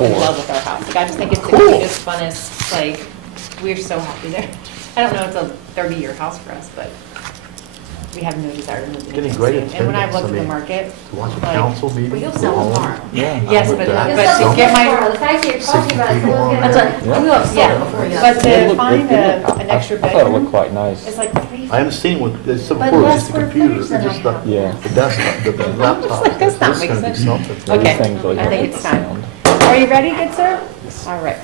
in before. love with our house. Like, I just think it's the Cool. cutest, funnest, like, we're so happy there. I don't know, it's a 30-year house for us, but we have no desire to move Getting anytime great soon. And when I've attendance, looked I at the mean, market, To watch a like, council meeting. Well, you'll sell them tomorrow. Yeah. yes, with but that. You'll but sell to them get my, tomorrow. The fact that you're talking about it, people someone's on gonna. that's right, Yeah. we will, yeah, Before you- but It to looked- find it- an extra I thought it looked bedroom, quite nice. it's like $3,000. I haven't seen what, there's some But before, less it's just the square computer, footage than it's just I the, have. Yeah. the desktop, the laptop. like, that's not This is gonna making be sense. something. Okay, These things really I have think a it's good time. sound. Are you ready, good sir? All right.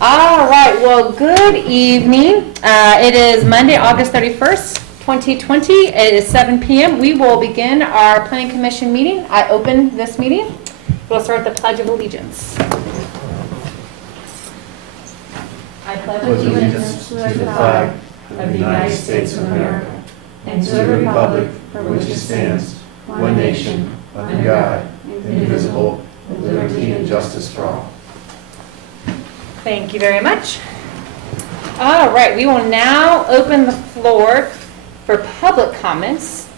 All right, well, good evening. It is Monday, August 31st, 2020. It is 7 p.m. We will begin our Planning Commission meeting. I open this meeting. We'll start with the Pledge of Allegiance. I pledge allegiance to the flag of the United States of America and to the republic for which it stands, one nation, under God, indivisible, with liberty and justice for all. Thank you very much. All right, we will now open the floor for public comments.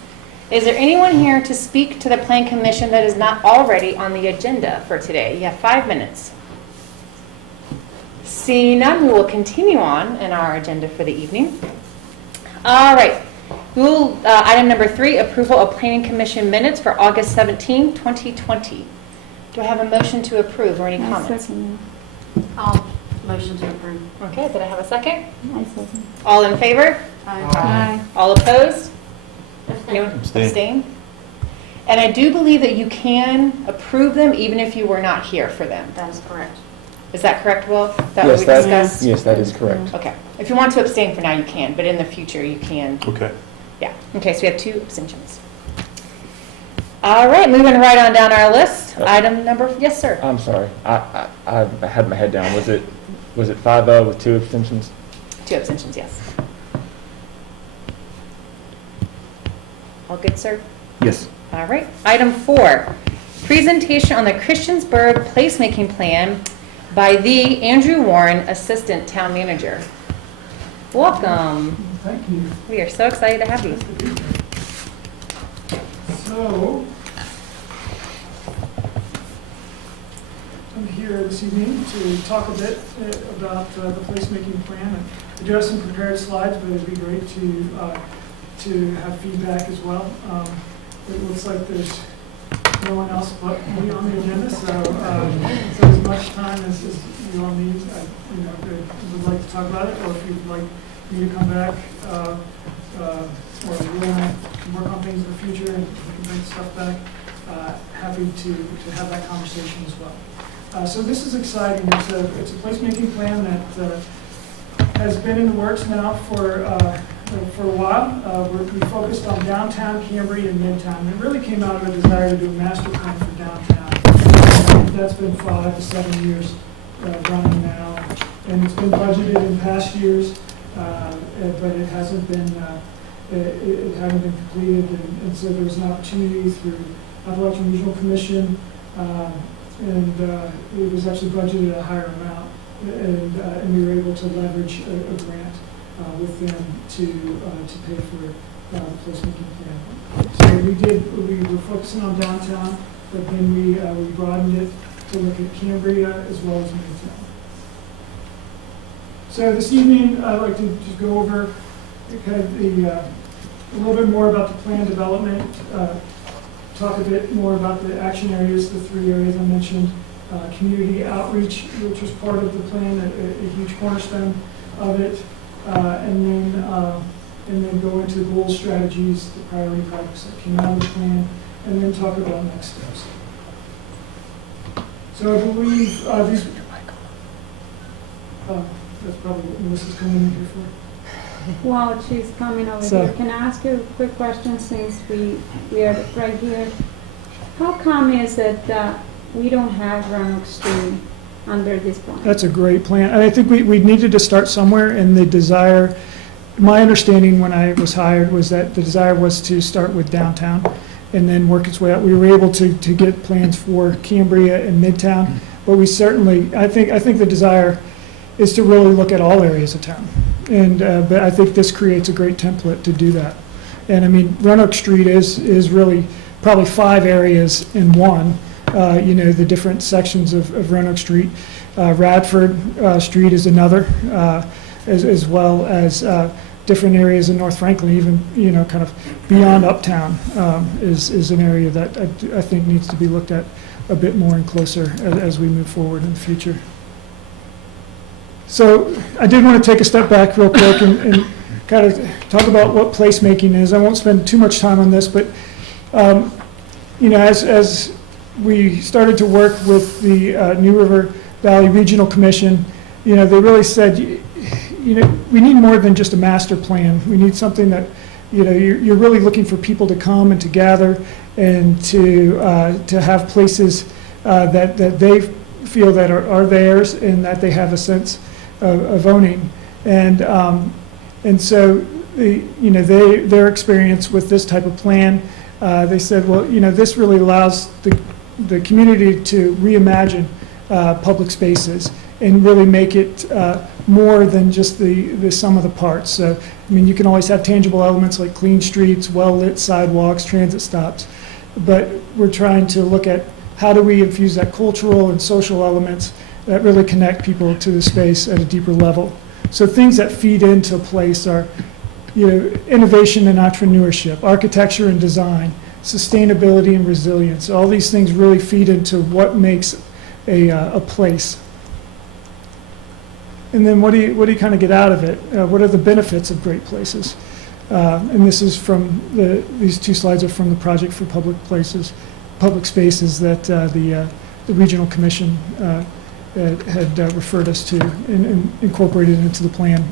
Is there anyone here to speak to the Plan Commission that is not already on the agenda for today? You have 5 minutes. Seeing none, we will continue on in our agenda for the evening. All right, item number 3, approval of Planning Commission minutes for August 17, 2020. Do I have a motion to approve or any I comments? second Motion to approve. Okay, did I have a second? it. I second. All in favor? Aye. All opposed? Abstain. Anyone Abstain. abstain? And I do believe that you can approve them even if you were not here for them. That is correct. Is that correct, Will? That what Yes, we that, discussed? yes, that is correct. Okay. If you want to abstain for now, you can, but in the future, you can. Okay. Yeah. Okay, so we have 2 abstentions. All right, moving right on down our list. Item number, yes, sir. I'm sorry. I had my head down. Was it 5-0 with 2 abstentions? 2 abstentions, yes. All good, sir? Yes. All right. Item 4, presentation on the Christiansburg Placemaking Plan by the Andrew Warren, Assistant Town Manager. Welcome. Thank you. We are so excited to have you. So, I'm here this evening to talk a bit about the placemaking plan. And I do have some prepared slides, but it'd be great to have feedback as well. It looks like there's no one else but me on the agenda, so as much time as you all need, would like to talk about it, or if you'd like me to come back, or you want to work on things in the future and we can bring stuff back, happy to have that conversation as well. So this is exciting. It's a placemaking plan that has been in the works now for a while. We focused on downtown Cambria and Midtown. It really came out of a desire to do a master plan for downtown. And that's been 5 to 7 years running now, and it's been budgeted in past years, but it hasn't been completed. And so there was an opportunity through Appalachian Regional Commission, and it was actually budgeted at a higher amount, and we were able to leverage a grant with them to pay for the placemaking plan. So we were focusing on downtown, but then we broadened it to look at Cambria as well as Midtown. So this evening, I'd like to just go over kind of a little bit more about the plan development, talk a bit more about the action areas, the 3 areas I mentioned, community outreach, which was part of the plan, a huge cornerstone of it, and then go into the goals, strategies, the priority projects that came out of the plan, and then talk about next steps. So I believe these. That's probably what Melissa's coming in here for. While she's coming over So- here, can I ask you a quick question since we are right here? How come is it that we don't have Roanoke Street under this plan? That's a great plan. And I think we needed to start somewhere, and the desire, my understanding when I was hired was that the desire was to start with downtown and then work its way out. We were able to get plans for Cambria and Midtown, but we certainly, I think the desire is to really look at all areas of town. And, but I think this creates a great template to do that. And I mean, Roanoke Street is really probably 5 areas in one. the different sections of Roanoke Street. Radford Street is another, as well as different areas in North Franklin, even, kind of beyond Uptown, is an area that I think needs to be looked at a bit more and closer as we move forward in the future. So I did want to take a step back real quick and kind of talk about what placemaking is. I won't spend too much time on this, but as we started to work with the New River Valley Regional Commission, they really said, we need more than just a master plan. We need something that, you're really looking for people to come and to gather and to have places that they feel that are theirs and that they have a sense of owning. And so, their experience with this type of plan, they said, well, this really allows the community to reimagine public spaces and really make it more than just the sum of the parts. So, you can always have tangible elements like clean streets, well-lit sidewalks, transit stops, but we're trying to look at how do we infuse that cultural and social elements that really connect people to the space at a deeper level. So things that feed into a place are, innovation and entrepreneurship, architecture and design, sustainability and resilience. All these things really feed into what makes a place. And then what do you kind of get out of it? What are the benefits of great places? And this is from these two slides are from the Project for Public Spaces that the Regional Commission had referred us to and incorporated into the plan.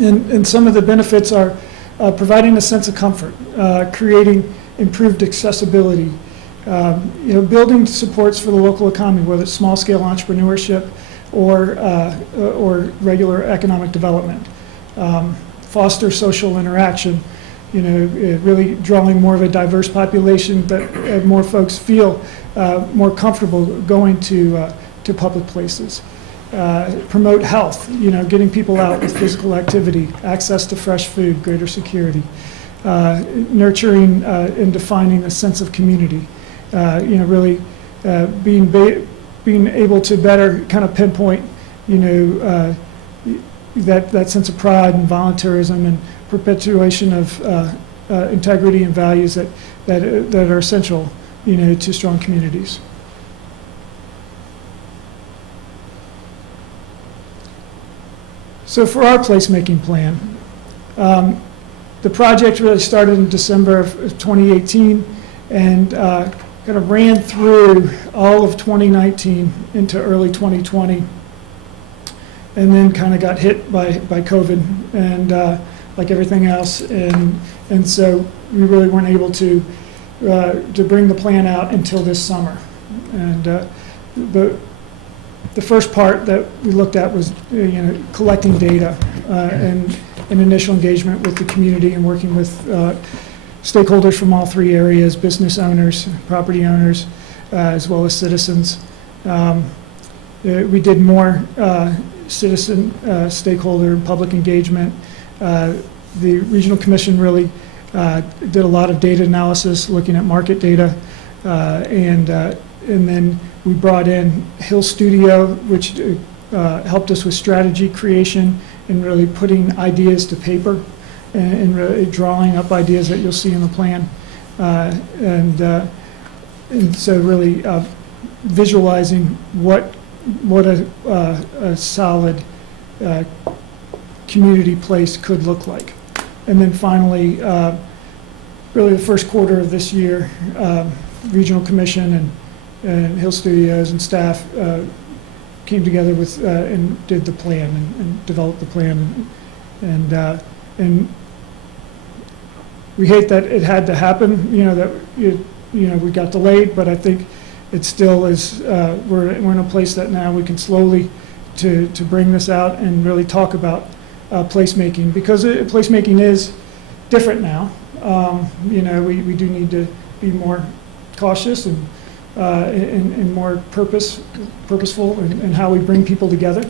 And some of the benefits are providing a sense of comfort, creating improved accessibility, building supports for the local economy, whether it's small-scale entrepreneurship or regular economic development, foster social interaction, really drawing more of a diverse population that more folks feel more comfortable going to public places. Promote health, getting people out with physical activity, access to fresh food, greater security, nurturing and defining a sense of community, really being able to better kind of pinpoint, that sense of pride and volunteerism and perpetuation of integrity and values that are essential, to strong communities. So for our placemaking plan, the project really started in December of 2018 and kind of ran through all of 2019 into early 2020, and then kind of got hit by COVID and like everything else, and so we really weren't able to bring the plan out until this summer. And the first part that we looked at was collecting data and initial engagement with the community and working with stakeholders from all three areas: business owners, property owners, as well as citizens. We did more citizen, stakeholder, and public engagement. The Regional Commission really did a lot of data analysis, looking at market data, and then we brought in Hill Studio, which helped us with strategy creation and really putting ideas to paper and really drawing up ideas that you'll see in the plan, and so really visualizing what a solid community place could look like. And then finally, really the first quarter of this year, Regional Commission and Hill Studios and staff came together with and did the plan and developed the plan, and we hate that it had to happen, that we got delayed, but I think it still is, we're in a place that now we can slowly to bring this out and really talk about placemaking, because placemaking is different now. We do need to be more cautious and more purposeful in how we bring people together.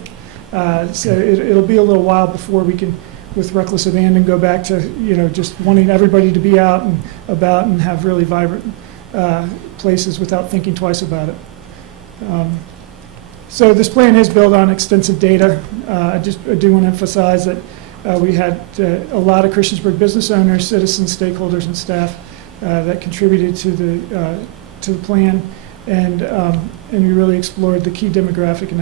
So it'll be a little while before we can, with reckless abandon, go back to just wanting everybody to be out and about and have really vibrant places without thinking twice about it. So this plan is built on extensive data. I do want to emphasize that we had a lot of Christiansburg business owners, citizens, stakeholders, and staff that contributed to the plan, and we really explored the key demographic and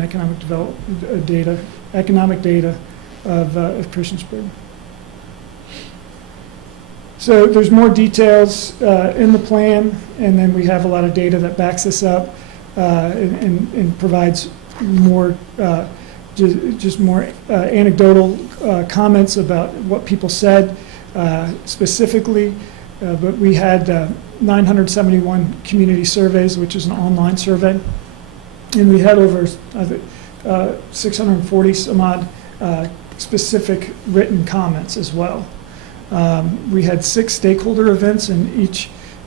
economic data of Christiansburg. So there's more details in the plan, and then we have a lot of data that backs this up and provides more just more anecdotal comments about what people said specifically. But we had 971 community surveys, which is an online survey, and we had over 640 some odd specific written comments as well. We had 6 stakeholder events, and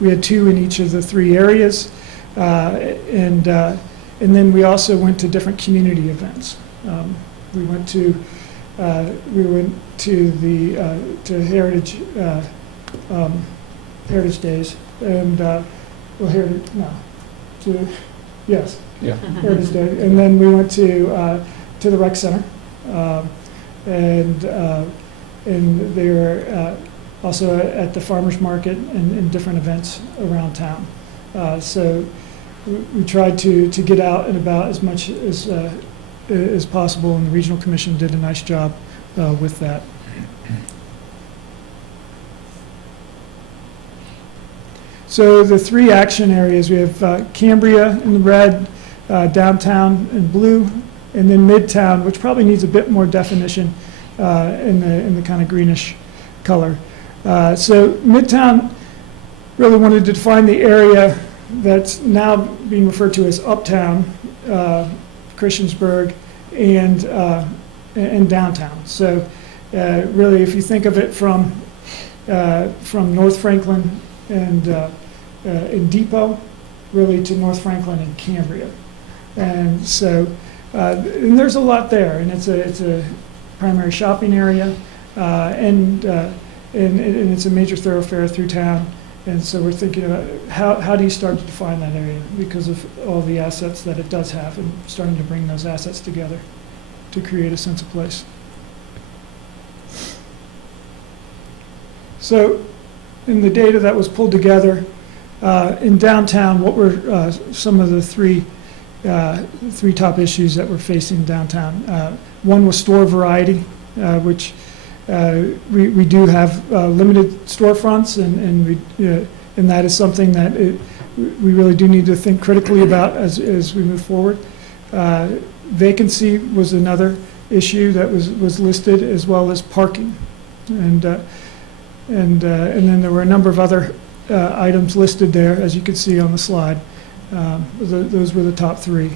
we had 2 in each of the 3 areas, and then we also went to different community events. We went to the Heritage Days, and Heritage Day, and then we went to the rec center, and they were also at the farmers market and different events around town. So we tried to get out and about as much as possible, and the Regional Commission did a nice job with that. So the 3 action areas, we have Cambria in the red, downtown in blue, and then Midtown, which probably needs a bit more definition in the kind of greenish color. So Midtown really wanted to define the area that's now being referred to as Uptown, Christiansburg, and downtown. So really, if you think of it from North Franklin and in Depot, really to North Franklin and Cambria. And so, and there's a lot there, and it's a primary shopping area, and it's a major thoroughfare through town. And so we're thinking about how do you start to define that area because of all the assets that it does have, and starting to bring those assets together to create a sense of place. So in the data that was pulled together in downtown, what were some of the three top issues that we're facing downtown? One was store variety, which we do have limited storefronts, and that is something that we really do need to think critically about as we move forward. Vacancy was another issue that was listed, as well as parking, and then there were a number of other items listed there, as you can see on the slide. Those were the top 3.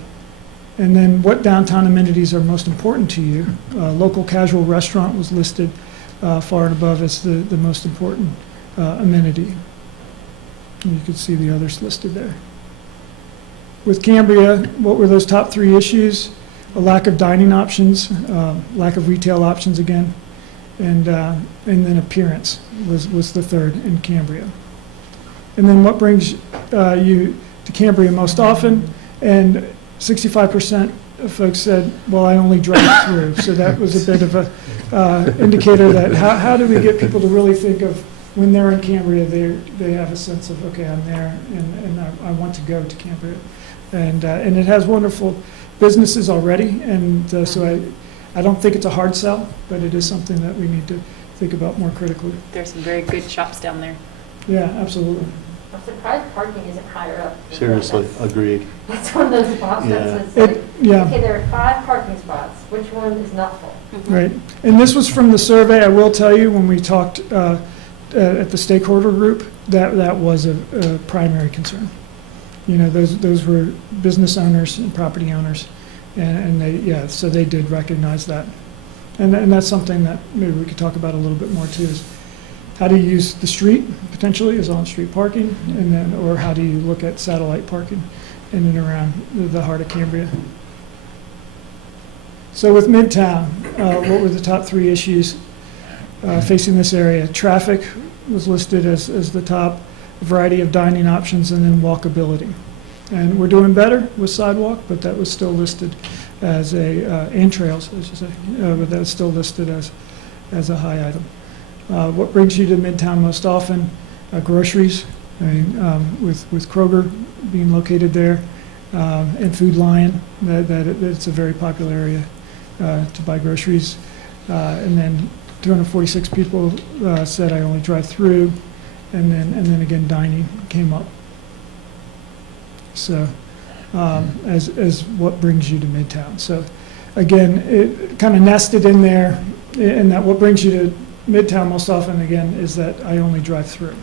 And then what downtown amenities are most important to you? Local casual restaurant was listed far and above as the most important amenity. And you can see the others listed there. With Cambria, what were those top 3 issues? A lack of dining options, lack of retail options again, and then appearance was the third in Cambria. And then what brings you to Cambria most often? And 65% of folks said, well, I only drive through. So that was a bit of a indicator that how do we get people to really think of when they're in Cambria, they have a sense of, okay, I'm there, and I want to go to Cambria. And it has wonderful businesses already, and so I don't think it's a hard sell, but it is something that we need to think about more critically. There's some very good shops down there. Yeah, absolutely. I'm surprised parking isn't higher up. Seriously, agreed. It's one of those boxes Yeah. that says, Yeah. okay, there are 5 parking spots. Which one is not full? Right, and this was from the survey. I will tell you, when we talked at the stakeholder group, that was a primary concern. You know, those were business owners and property owners, and so they did recognize that. And that's something that maybe we could talk about a little bit more too, is how do you use the street potentially as on-street parking, and then, or how do you look at satellite parking in and around the heart of Cambria? So with Midtown, what were the top 3 issues facing this area? Traffic was listed as the top. a variety of dining options, and then walkability. And we're doing better with sidewalk, but that was still listed as and trails, I should say, but that's still listed as a high item. What brings you to Midtown most often? Groceries, I mean, with Kroger being located there, and Food Lion, it's a very popular area to buy groceries. And then 246 people said I only drive through, and then again dining came up. So as what brings you to Midtown. So again, it kind of nested in there, in that what brings you to Midtown most often, again, is that I only drive through.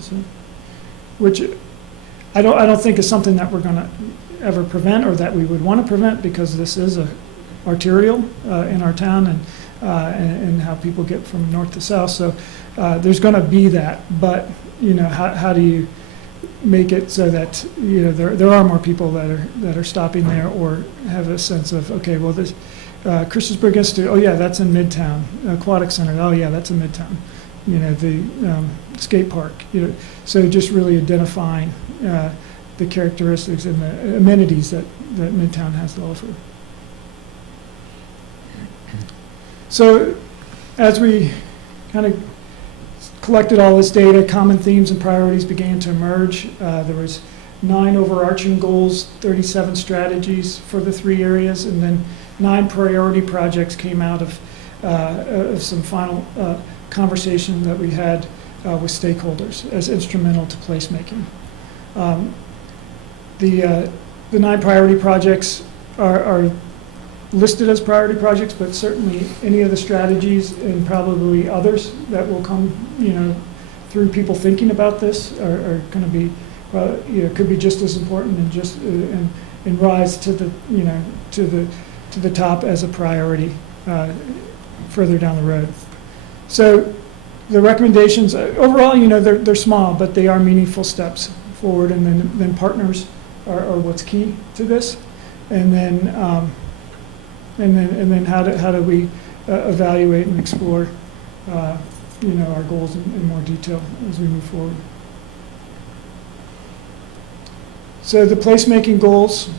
So, which I don't think is something that we're going to ever prevent, or that we would want to prevent, because this is a arterial in our town, and how people get from north to south. So there's going to be that, but how do you make it so that there are more people that are stopping there, or have a sense of, okay, well, this Christiansburg Institute, oh yeah, that's in Midtown. Aquatic Center, oh yeah, that's in Midtown. The skate park. So just really identifying the characteristics and the amenities that Midtown has to offer. So as we kind of collected all this data, common themes and priorities began to emerge. There was 9 overarching goals, 37 strategies for the 3 areas, and then 9 priority projects came out of some final conversation that we had with stakeholders as instrumental to placemaking. The 9 priority projects are listed as priority projects, but certainly any of the strategies, and probably others that will come, through people thinking about this, are going to be, could be just as important, and just and rise to the, to the top as a priority further down the road. So the recommendations overall, they're small, but they are meaningful steps forward. And then partners are what's key to this, and then how do we evaluate and explore our goals in more detail as we move forward. So the placemaking goals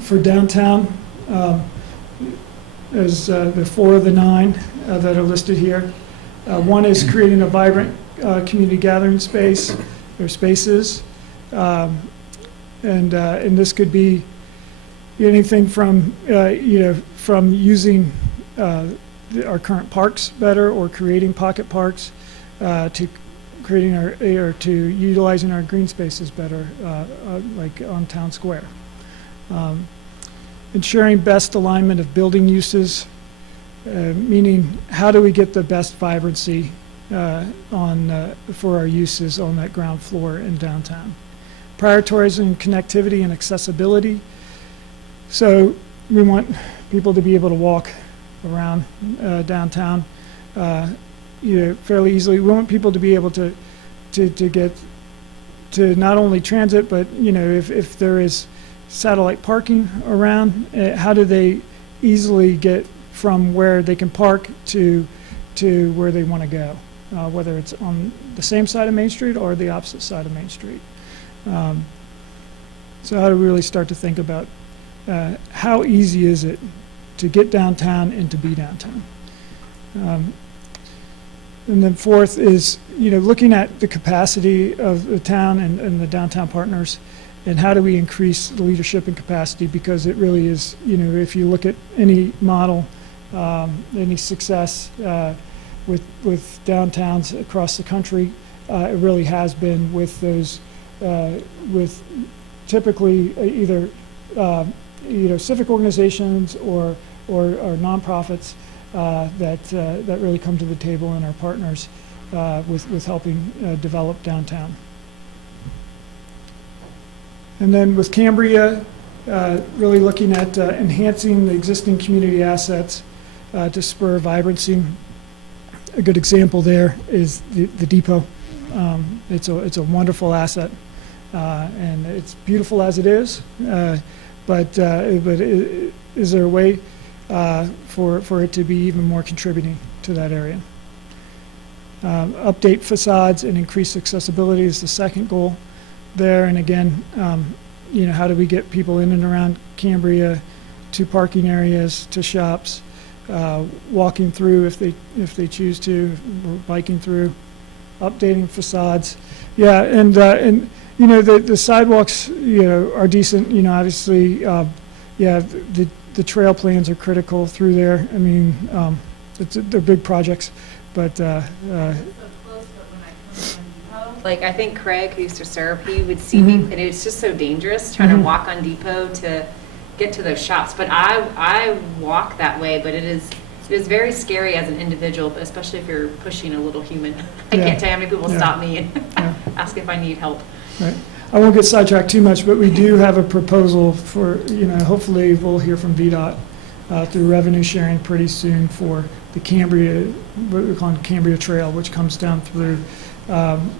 for downtown is the 4 of the 9 that are listed here. One is creating a vibrant community gathering space or spaces, and this could be anything from from using our current parks better, or creating pocket parks, to creating to utilizing our green spaces better, like on Town Square. Ensuring best alignment of building uses, meaning how do we get the best vibrancy for our uses on that ground floor in downtown. Prioritizing connectivity and accessibility. So we want people to be able to walk around downtown fairly easily. We want people to be able to get to not only transit, but if there is satellite parking around, how do they easily get from where they can park to where they want to go, whether it's on the same side of Main Street or the opposite side of Main Street. So how do we really start to think about how easy is it to get downtown and to be downtown? And then 4th is looking at the capacity of the town and the downtown partners, and how do we increase the leadership and capacity, because it really is, if you look at any model, any success with downtowns across the country, it really has been with those, with typically either civic organizations or nonprofits that really come to the table, and are partners with helping develop downtown. And then with Cambria, really looking at enhancing the existing community assets to spur vibrancy. A good example there is the depot. It's a wonderful asset, and it's beautiful as it is. But is there a way for it to be even more contributing to that area? Update facades and increase accessibility is the second goal there. And again, how do we get people in and around Cambria to parking areas, to shops, walking through if they choose to, or biking through, updating facades. Yeah, and the sidewalks, are decent. Obviously, the trail plans are critical through there. I mean, they're big projects, but Like, I think Craig, who used to serve, he would see me, and it's just so dangerous trying to walk on Depot to get to those shops. But I walk that way, but it is very scary as an individual, but especially if you're pushing a little human. I can't tell you how many people stop me and ask if I need help. right. I won't get sidetracked too much, but we do have a proposal for, hopefully we'll hear from VDOT through revenue sharing pretty soon for the Cambria, what we're calling Cambria Trail, which comes down through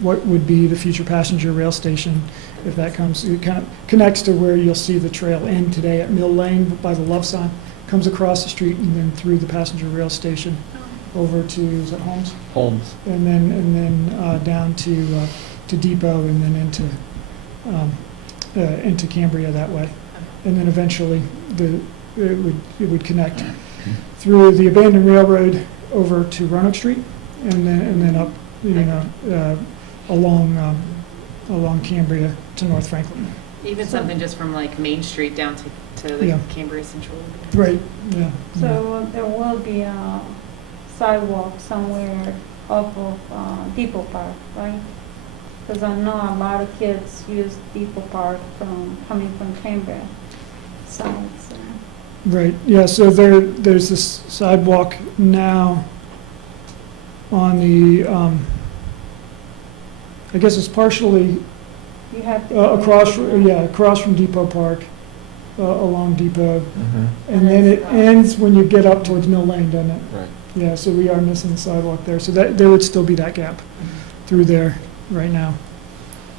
what would be the future passenger rail station. If that comes, it kind of connects to where you'll see the trail end today at Mill Lane by the love sign, comes across the street and then through the passenger rail station over to, is it Holmes? Holmes. And then down to Depot and then into Cambria that way. And then eventually it would connect through the abandoned railroad over to Roanoke Street and then up, along Cambria to North Franklin. Even something just from like Main Street down to the Cambria Central. Right, yeah. So there will be a sidewalk somewhere off of Depot Park, right? Because I know a lot of kids use Depot Park coming from Cambria. So it's, Right, yeah, so there's this sidewalk now on the, I guess it's partially you have to across from Depot Park, along Depot. And then it ends when you get up towards Mill Lane, doesn't it? Right. Yeah, so we are missing the sidewalk there, so that, there would still be that gap through there right now.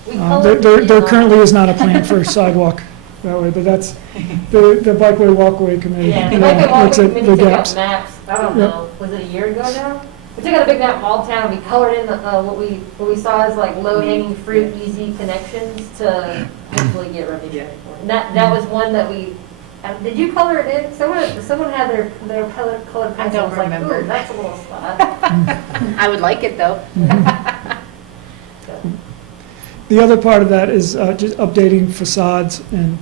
There currently is not a plan for a sidewalk that way, but that's, the Bikeway Walkway Committee. Yeah, the Bikeway Walkway looks at Committee the took out gaps. maps, I don't know, was it a year ago now? We took out a big map of all town, we colored in what we saw as like low-hanging fruit, easy connections to hopefully get revenue sharing for. And that was one that we, did you color it in? Someone had their colored pencil, don't was like, remember. ooh, that's a little spot. I would like it though. The other part of that is just updating facades, and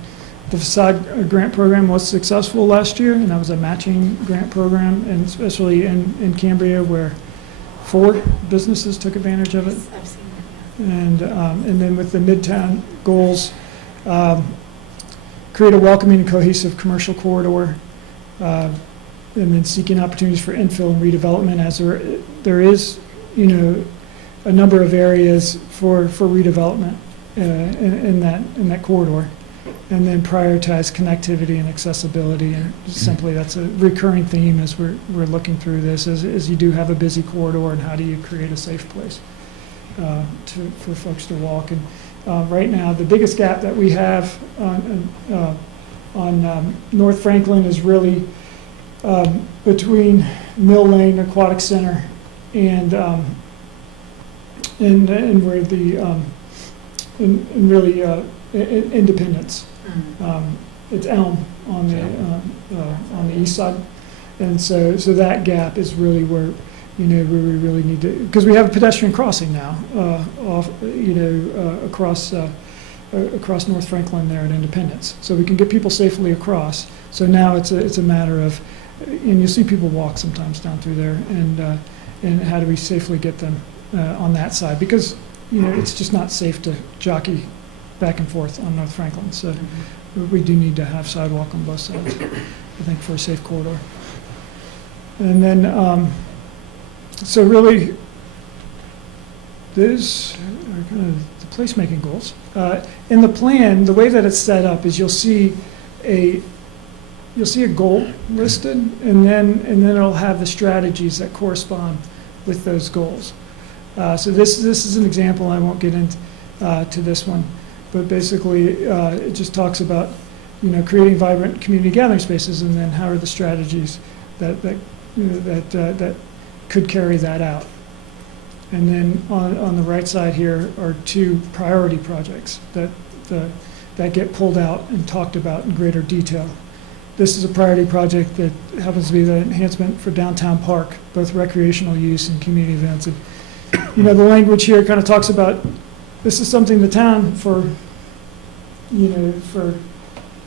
the facade grant program was successful last year, and that was a matching grant program, and especially in Cambria where 4 businesses took advantage of it. I've seen that, And then with the Midtown goals, create a welcoming and cohesive commercial corridor, and then seeking opportunities for infill and redevelopment as there is, a number of areas for redevelopment in that corridor. And then prioritize connectivity and accessibility, and simply that's a recurring theme as we're looking through this, as you do have a busy corridor, and how do you create a safe place for folks to walk. And right now, the biggest gap that we have on North Franklin is really between Mill Lane Aquatic Center and where the and really Independence. It's Elm on the east side, and so that gap is really where where we really need to, because we have a pedestrian crossing now across North Franklin there at Independence, so we can get people safely across. So now it's a matter of, and you'll see people walk sometimes down through there, and how do we safely get them on that side, because it's just not safe to jockey back and forth on North Franklin. So we do need to have sidewalk on both sides, I think, for a safe corridor. And then, so really, those are kind of the placemaking goals. In the plan, the way that it's set up is you'll see a goal listed, and then it'll have the strategies that correspond with those goals. So this is an example. I won't get into to this one. But basically, it just talks about, creating vibrant community gathering spaces, and then how are the strategies that could carry that out. And then on the right side here are 2 priority projects that get pulled out and talked about in greater detail. This is a priority project that happens to be the enhancement for downtown park, both recreational use and community events. And, you know, the language here kind of talks about, this is something the town for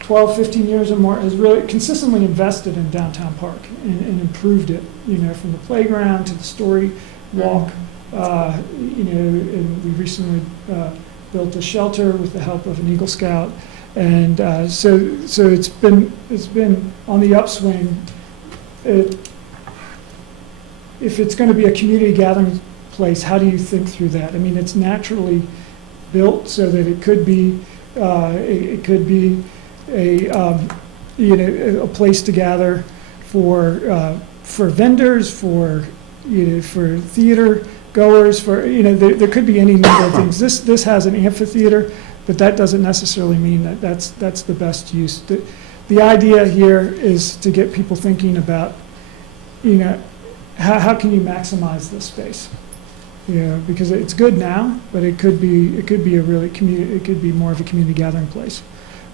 12, 15 years or more has really consistently invested in downtown park and improved it, you know, from the playground to the story walk, you know, and we recently built a shelter with the help of an Eagle Scout. And so it's been on the upswing. If it's going to be a community gathering place, how do you think through that? I mean, it's naturally built so that it could be a you know, a place to gather for vendors, for theater goers, for, you know, there could be any number of things. This has an amphitheater, but that doesn't necessarily mean that that's the best use. The idea here is to get people thinking about, you know, how can you maximize this space? You know, because it's good now, but it could be a really it could be more of a community gathering place.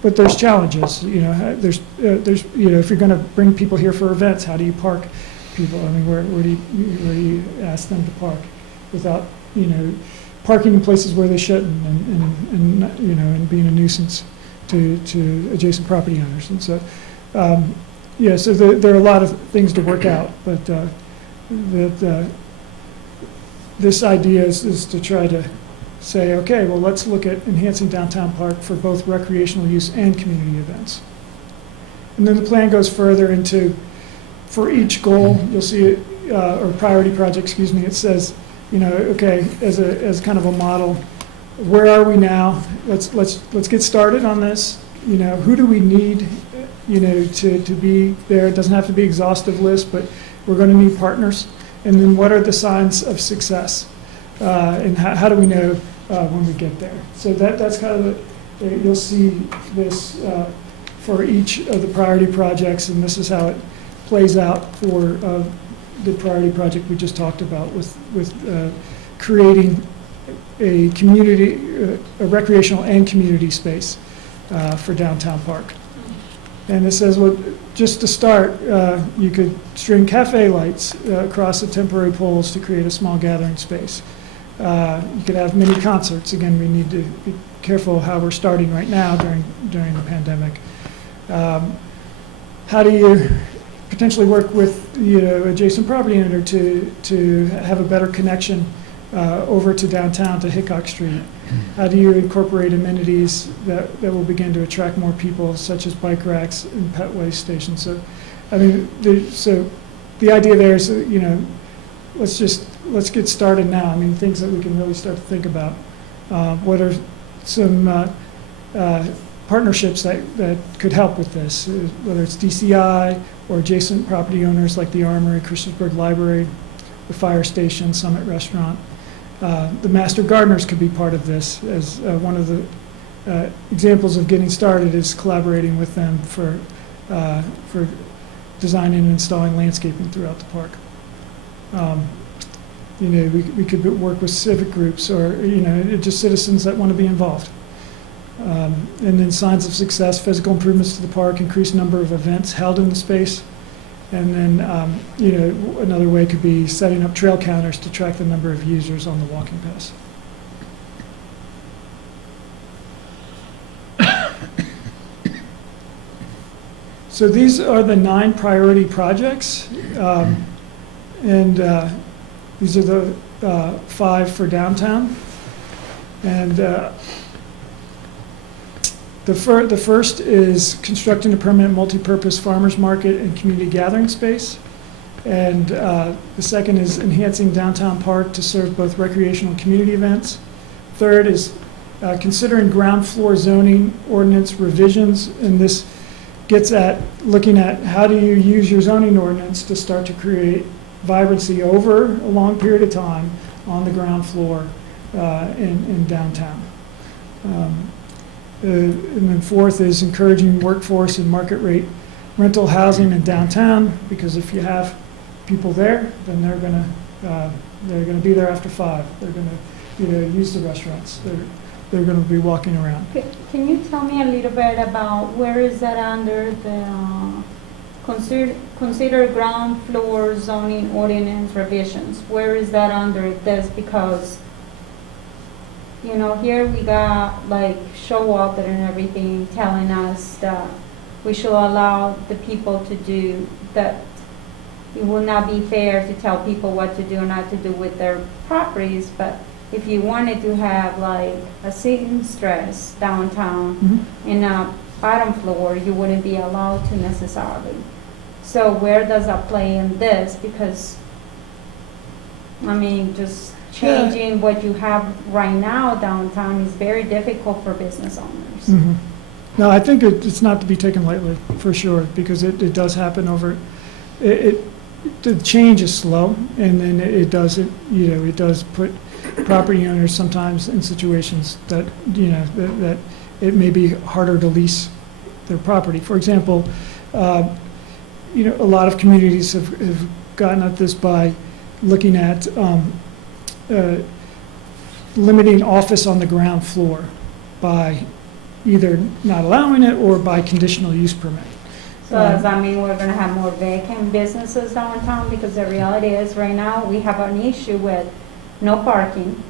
But there's challenges, you know, there's you know, if you're going to bring people here for events, how do you park people? I mean, where do you ask them to park without, you know, parking in places where they shouldn't, and you know, and being a nuisance to adjacent property owners. And so, yeah, so there are a lot of things to work out, but this idea is to try to say, okay, well, let's look at enhancing downtown park for both recreational use and community events. And then the plan goes further into, for each goal, you'll see it, or priority project, excuse me, it says, you know, okay, as kind of a model, where are we now? Let's get started on this. You know, who do we need, you know, to be there? It doesn't have to be exhaustive list, but we're going to need partners. And then what are the signs of success? And how do we know when we get there? So that's kind of you'll see this for each of the priority projects, and this is how it plays out for the priority project we just talked about with creating a community, a recreational and community space for downtown park. And it says, well, just to start, you could string cafe lights across the temporary poles to create a small gathering space. You could have mini concerts. Again, we need to be careful how we're starting right now during the pandemic. How do you potentially work with, you know, adjacent property owner to have a better connection over to downtown to Hickok Street? How do you incorporate amenities that will begin to attract more people, such as bike racks and pet waste stations? So, I mean, so the idea there is, you know, let's get started now. I mean, things that we can really start to think about. What are some partnerships that could help with this, whether it's DCI or adjacent property owners like the Armory, Christiansburg Library, the fire station, Summit Restaurant. The Master Gardeners could be part of this, as one of the examples of getting started is collaborating with them for designing and installing landscaping throughout the park. You know, we could work with civic groups or, you know, just citizens that want to be involved. And then signs of success, physical improvements to the park, increased number of events held in the space. And then, you know, another way could be setting up trail counters to track the number of users on the walking paths. So these are the 9 priority projects. And these are the 5 for downtown. And the first is constructing a permanent multi-purpose farmers market and community gathering space. And the second is enhancing downtown park to serve both recreational and community events. Third is considering ground floor zoning ordinance revisions. And this gets at looking at how do you use your zoning ordinance to start to create vibrancy over a long period of time on the ground floor in downtown. And then fourth is encouraging workforce and market rate rental housing in downtown, because if you have people there, then they're going to They're going to be there after 5. They're going to, use the restaurants. They're going to be walking around. Can you tell me a little bit about where is that under the consider ground floor zoning ordinance revisions? Where is that under this? Because, here we got like Showalter and everything telling us that we should allow the people to do that. It will not be fair to tell people what to do or not to do with their properties, but if you wanted to have like a seamstress downtown in a bottom floor, you wouldn't be allowed to necessarily. So where does that play in this? Because, just changing what you have right now downtown is very difficult for business owners. Mm-hmm. No, I think it's not to be taken lightly, for sure, because it does happen over, the change is slow, and then it does put property owners sometimes in situations that, that it may be harder to lease their property. For example, a lot of communities have gotten at this by looking at limiting office on the ground floor by either not allowing it or by conditional use permit. So does that mean we're going to have more vacant businesses downtown? Because the reality is right now we have an issue with no parking.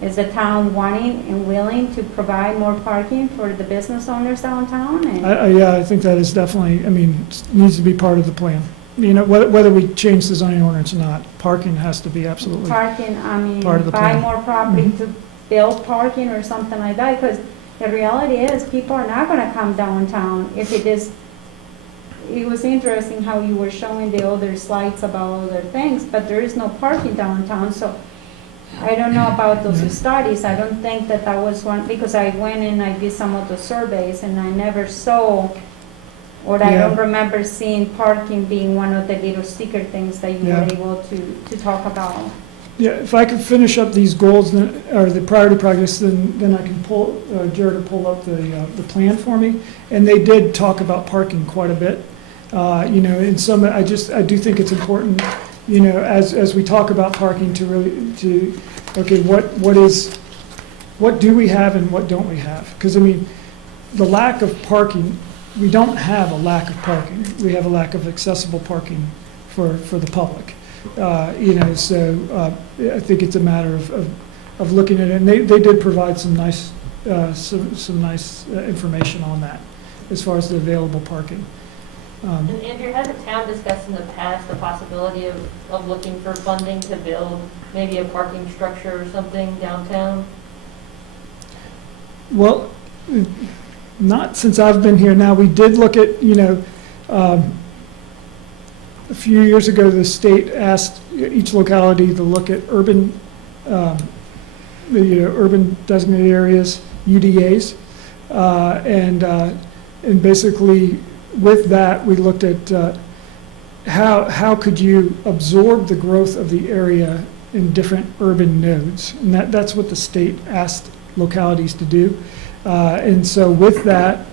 Is the town wanting and willing to provide more parking for the business owners downtown? Yeah, I think that is definitely, needs to be part of the plan. Whether we change the zoning ordinance or not, parking has to be absolutely parking, part of the buy plan. more property to build parking or something like that. Because the reality is people are not going to come downtown if it is. It was interesting how you were showing the other slides about other things, but there is no parking downtown. So I don't know about those studies. I don't think that was one, because I went and I did some of the surveys and I never saw, or I don't remember seeing parking being one of the little sticker things that you were able to talk about. Yeah, if I could finish up these goals, or the priority projects, then I can pull, Jared to pull up the plan for me. And they did talk about parking quite a bit. In some, I do think it's important, as we talk about parking what do we have and what don't we have? Because, the lack of parking, we don't have a lack of parking. We have a lack of accessible parking for the public. So I think it's a matter of looking at it. And they did provide some nice information on that as far as the available parking. And Andrew, has the town discussed in the past the possibility of looking for funding to build maybe a parking structure or something downtown? Well, not since I've been here. Now, we did look at, a few years ago, the state asked each locality to look at urban designated areas, UDAs, and basically with that, we looked at how could you absorb the growth of the area in different urban nodes, and that's what the state asked localities to do. And so with that,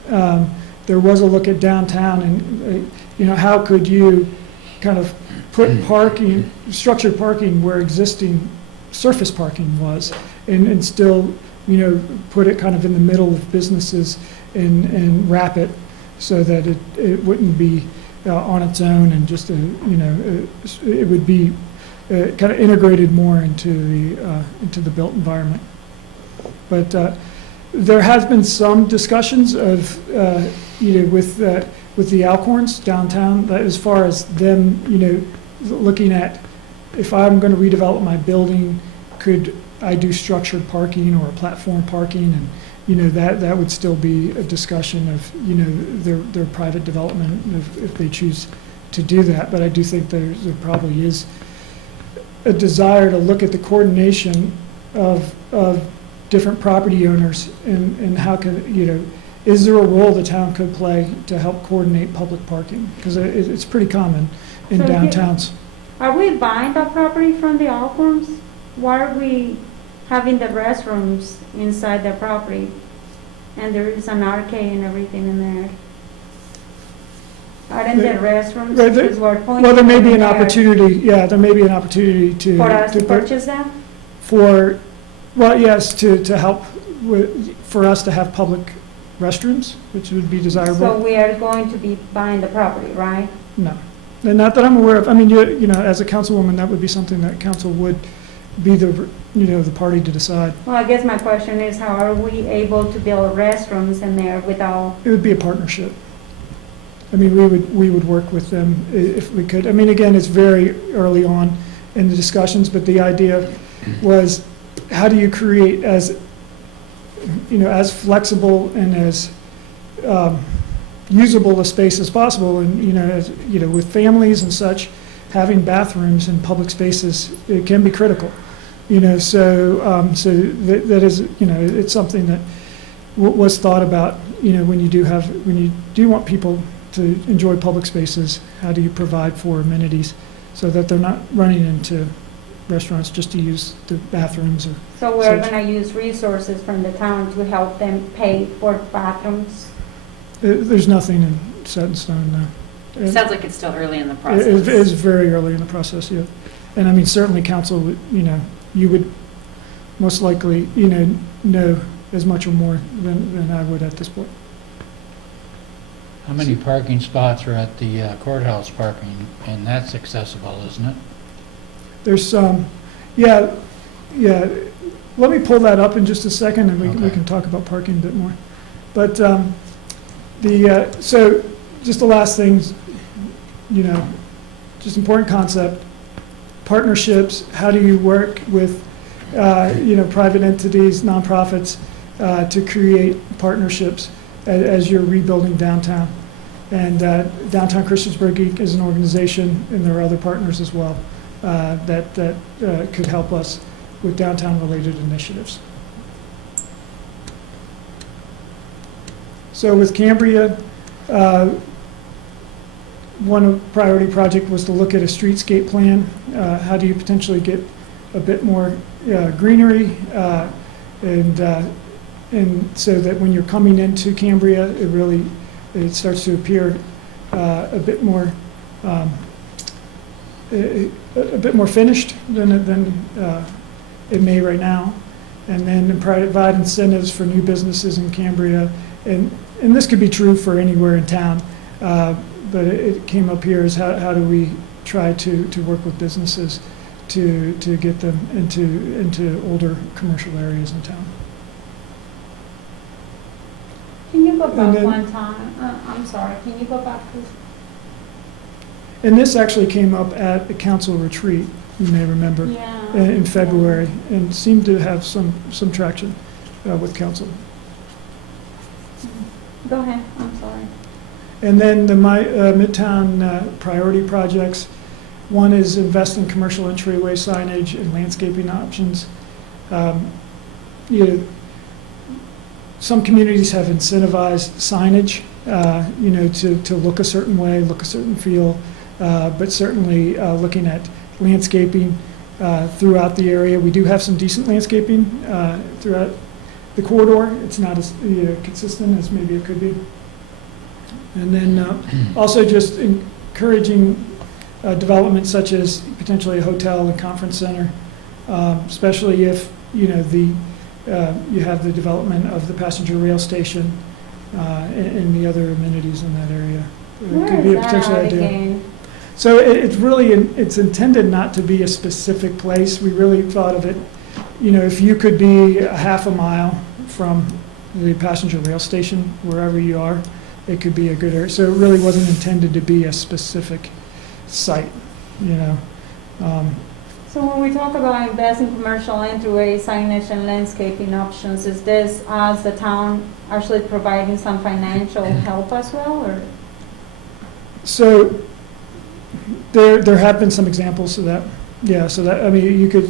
there was a look at downtown, and how could you kind of put structured parking where existing surface parking was, and still, put it kind of in the middle of businesses and wrap it so that it wouldn't be on its own, and just it would be kind of integrated more into the built environment. But there has been some discussions of with the Alcorns downtown, that as far as them looking at, if I'm going to redevelop my building, could I do structured parking or platform parking, and that would still be a discussion of their private development if they choose to do that. But I do think there probably is a desire to look at the coordination of different property owners, and how can is there a role the town could play to help coordinate public parking, because it's pretty common in downtowns. Are we buying the property from the Alcorns? Why are we having the restrooms inside the property, and there is an arcade and everything in there? Aren't there restrooms? Right, there- Because we're pointing Well, there may be an there opportunity, yeah, there may be an opportunity to. For us to put- purchase them? For, well, yes, to help with, for us to have public restrooms, which would be So desirable. we are going to be buying the property, right? No. And not that I'm aware of, I mean, you know, as a councilwoman, that would be something that council would be the, you know, the party to decide. Well, I guess my question is, how are we able to build restrooms in there without, It would be a partnership. I mean, we would work with them if we could. I mean, again, it's very early on in the discussions, but the idea was, how do you create as, you know, as flexible and as usable a space as possible, and, you know, as, you know, with families and such, having bathrooms in public spaces, it can be critical, you know, so that is, you know, it's something that was thought about, you know, when you do want people to enjoy public spaces, how do you provide for amenities so that they're not running into restaurants just to use the bathrooms or. so we're Such. gonna use resources from the town to help them pay for bathrooms? There's nothing set in stone, no. It sounds like it's still early in the It process. is very early in the process, yeah. And I mean, certainly council, would, you know, you would most likely, you know as much or more than I would at this point. How many parking spots are at the courthouse parking? And that's accessible, isn't it? There's some, yeah. Let me pull that up in just a second, and we Okay. can talk about parking a bit more. But so just the last things, you know, just important concept, partnerships. How do you work with, you know, private entities, nonprofits, to create partnerships as you're rebuilding downtown? And Downtown Christiansburg Geek is an organization, and there are other partners as well, that could help us with downtown-related initiatives. So with Cambria, one priority project was to look at a streetscape plan. How do you potentially get a bit more greenery, and so that when you're coming into Cambria, it starts to appear a bit more finished than it may right now. And then provide incentives for new businesses in Cambria. And this could be true for anywhere in town, but it came up here as how do we try to work with businesses to get them into older commercial areas in town. Can you go And back then- one time? I'm sorry, can you go back, please? And this actually came up at a council retreat, you may remember, Yeah. in February, and seemed to have some traction with council. Go ahead, I'm sorry. And then the Midtown priority projects, one is invest in commercial entryway signage and landscaping options. You know, some communities have incentivized signage, you know, to look a certain way, look a certain feel, but certainly looking at landscaping throughout the area. We do have some decent landscaping throughout the corridor. It's not as consistent as maybe it could be. And then also just encouraging development such as potentially a hotel and conference center, especially if, you know, you have the development of the passenger rail station and the other amenities in that area. It could be a potential idea. Again? So it's intended not to be a specific place. We really thought of it, you know, if you could be a half a mile from the passenger rail station, wherever you are, it could be a good area. So it really wasn't intended to be a specific site, you know. So when we talk about investing commercial entryway signage and landscaping options, is this as the town actually providing some financial help as well, or? So there have been some examples of that. Yeah, so that, I mean, you could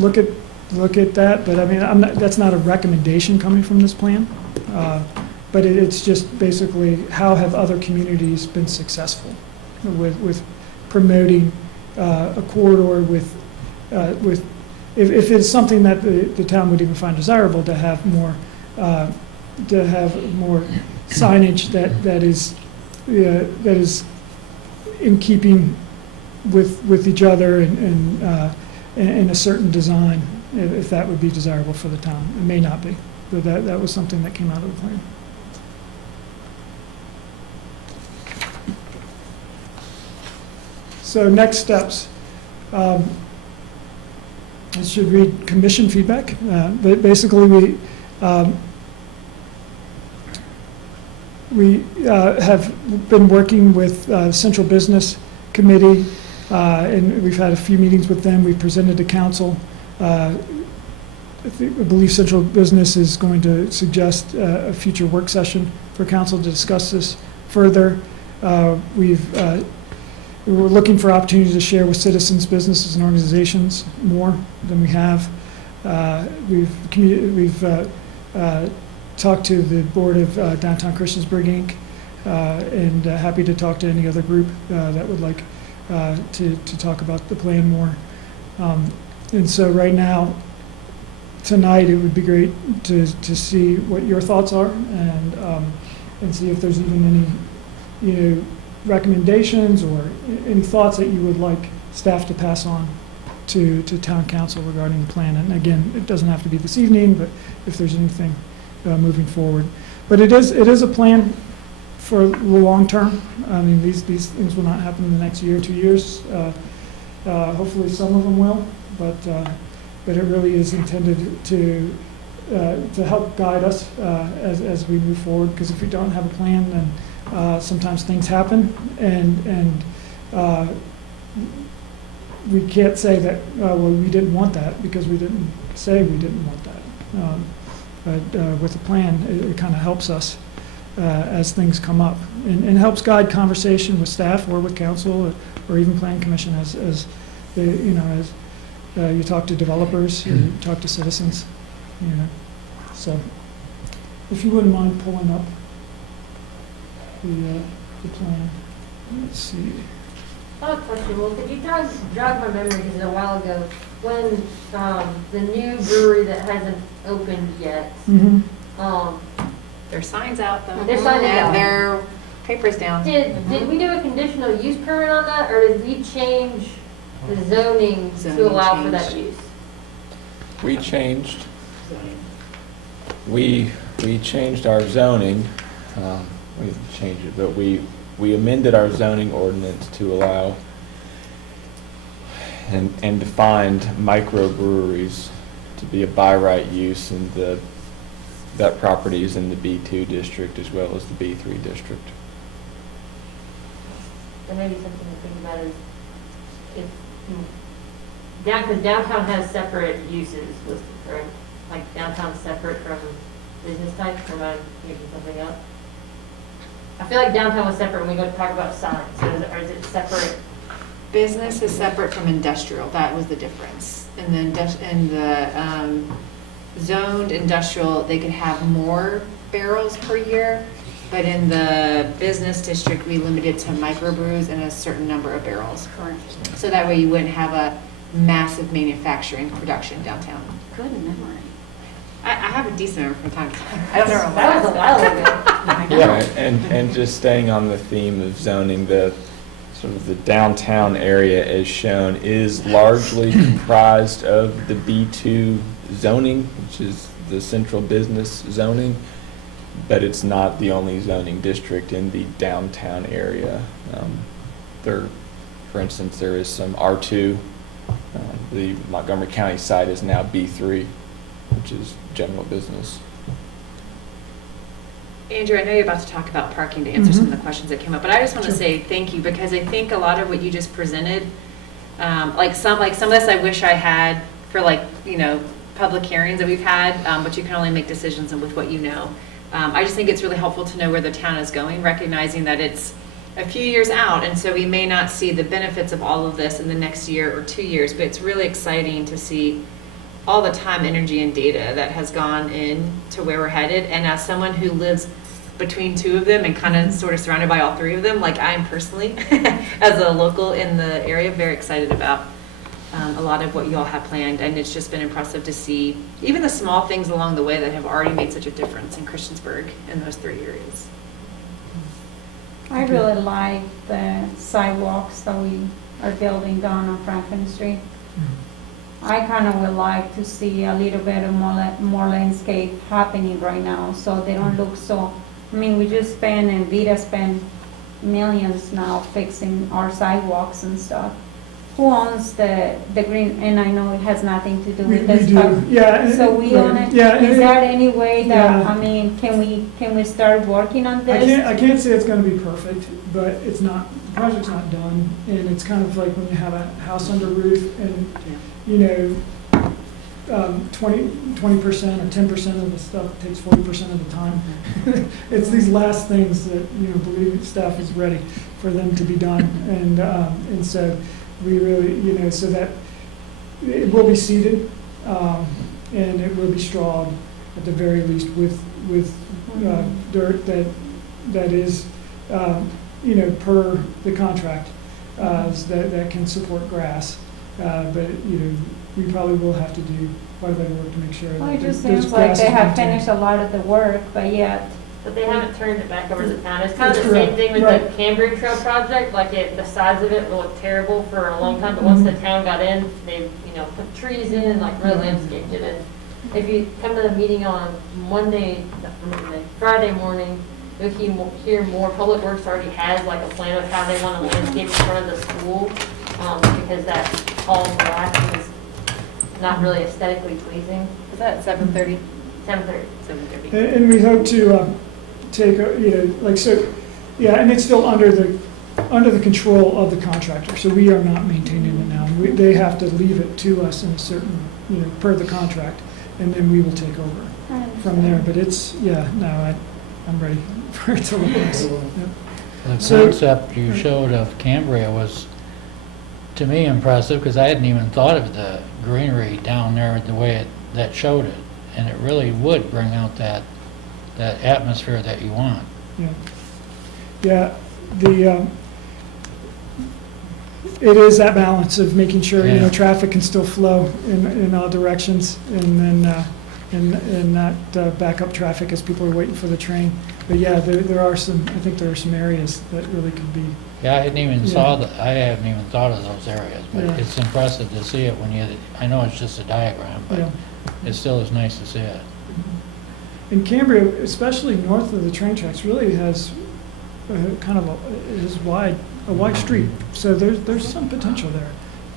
look at that, but I mean, that's not a recommendation coming from this plan. But it's just basically how have other communities been successful with promoting a corridor with if it's something that the town would even find desirable to have more signage that is in keeping with each other and in a certain design, if that would be desirable for the town. It may not be, but that was something that came out of the plan. So next steps. I should read commission feedback. But basically, we have been working with Central Business Committee, and we've had a few meetings with them. We've presented to council. I believe Central Business is going to suggest a future work session for council to discuss this further. We're looking for opportunities to share with citizens, businesses, and organizations more than we have. We've talked to the board of Downtown Christiansburg, Inc., and happy to talk to any other group that would like to talk about the plan more. And so right now, tonight, it would be great to see what your thoughts are and see if there's even any, recommendations or any thoughts that you would like staff to pass on to town council regarding the plan. And again, it doesn't have to be this evening, but if there's anything moving forward. But it is a plan for the long term. I mean, these things will not happen in the next year, 2 years. Hopefully some of them will, but it really is intended to help guide us as we move forward. Because if we don't have a plan, then sometimes things happen, and we can't say that, well, we didn't want that, because we didn't say we didn't want that. But with a plan, it kind of helps us as things come up, and helps guide conversation with staff or with council or even plan commission as they, as you talk to developers, you talk to citizens, So if you wouldn't mind pulling up the plan. Let's see. I have a question. Well, could you jog my memory, because a while ago, when the new brewery that hasn't opened yet, Their signs out though. Their signs and out. their papers down. did we do a conditional use permit on that, or did we change the zoning to Zoning allow for that changed. use? We changed, we changed our zoning, we didn't change it, but we amended our zoning ordinance to allow and defined microbreweries to be a by right use in that property is in the B2 district as well as the B3 district. There may be something to think about is if, because downtown has separate uses listed, correct? Like downtown's separate from business type, or am I making something up? I feel like downtown was separate when we go to talk about signs, or is it separate? Business is separate from industrial. That was the difference. And then in the zoned industrial, they could have more barrels per year, but in the business district, we limited to microbrews and a certain number of barrels. Correct. So that way you wouldn't have a massive manufacturing production downtown. Good memory. I have a decent memory from time to time. I don't know. That was a while ago. Right, and just staying on the theme of zoning, the sort of the downtown area as shown is largely comprised of the B2 zoning, which is the central business zoning, but it's not the only zoning district in the downtown area. For instance, there is some R2. The Montgomery County site is now B3, which is general business. Andrew, I know you're about to talk about parking to answer some of the questions that came up, but I just want to say thank you, because I think a lot of what you just presented, like some of this I wish I had for public hearings that we've had, but you can only make decisions with what you know. I just think it's really helpful to know where the town is going, recognizing that it's a few years out, and so we may not see the benefits of all of this in the next year or 2 years, but it's really exciting to see all the time, energy, and data that has gone in to where we're headed. And as someone who lives between two of them and kind of sort of surrounded by all three of them, like I'm personally, as a local in the area, very excited about a lot of what you all have planned. And it's just been impressive to see even the small things along the way that have already made such a difference in Christiansburg in those 3 areas. I really like the sidewalks that we are building down on Franklin Street. I kind of would like to see a little bit of more landscape happening right now, so they don't look so, I mean, we just spend, and Vita spend millions now fixing our sidewalks and stuff. Who owns the green, and I know it has nothing to do with this, We but, do, yeah. so we own it? Yeah. Is there any way that, Yeah. I mean, can we start working on I this? can't say it's gonna be perfect, but it's not, the project's not done, and it's kind of like when you have a house under roof, and, you know, 20% or 10% of the stuff takes 40% of the time. It's these last things that, you know, believe me, staff is ready for them to be done, and so we really, you know, so that it will be seeded, and it will be strawed at the very least with dirt that is, you know, per the contract, that can support grass. But, you know, we probably will have to do quite a bit of work to make sure Well, it that just those seems like grass they is have maintained. finished a lot of the work, but yet, But they haven't turned it back over to the town. It's kind of That's the same correct. thing with Right. the Cambria Trail project, like the size of it looked terrible for a long time, but once the town got in, they, you know, put trees in and like really landscaped it. And if you come to the meeting on Friday morning, you'll hear more. Public Works already has like a plan of how they want to landscape in front of the school, because that tall grass is not really aesthetically pleasing. Is that 7:30? 7:30. 7:30. And we hope to take, you know, like, so, yeah, and it's still under the control of the contractor, so we are not maintaining it now. They have to leave it to us in a certain, you know, per the contract, and then we will take over from there. But it's, yeah, no, I'm ready for it to look nice. Yep. The So- concept you showed of Cambria was, to me, impressive, because I hadn't even thought of the greenery down there the way that showed it. And it really would bring out that atmosphere that you want. Yeah, yeah, it is that balance of making sure, you know, Yeah. traffic can still flow in all directions, and then, and not back up traffic as people are waiting for the train. But yeah, there are some, I think there are some areas that really could be, Yeah, I hadn't even Yeah. I haven't even thought of those areas, but Yeah. it's impressive to see it when I know it's just a diagram, but yeah. it still is nice to see it. And Cambria, especially north of the train tracks, really has kind of a wide street. So there's some potential there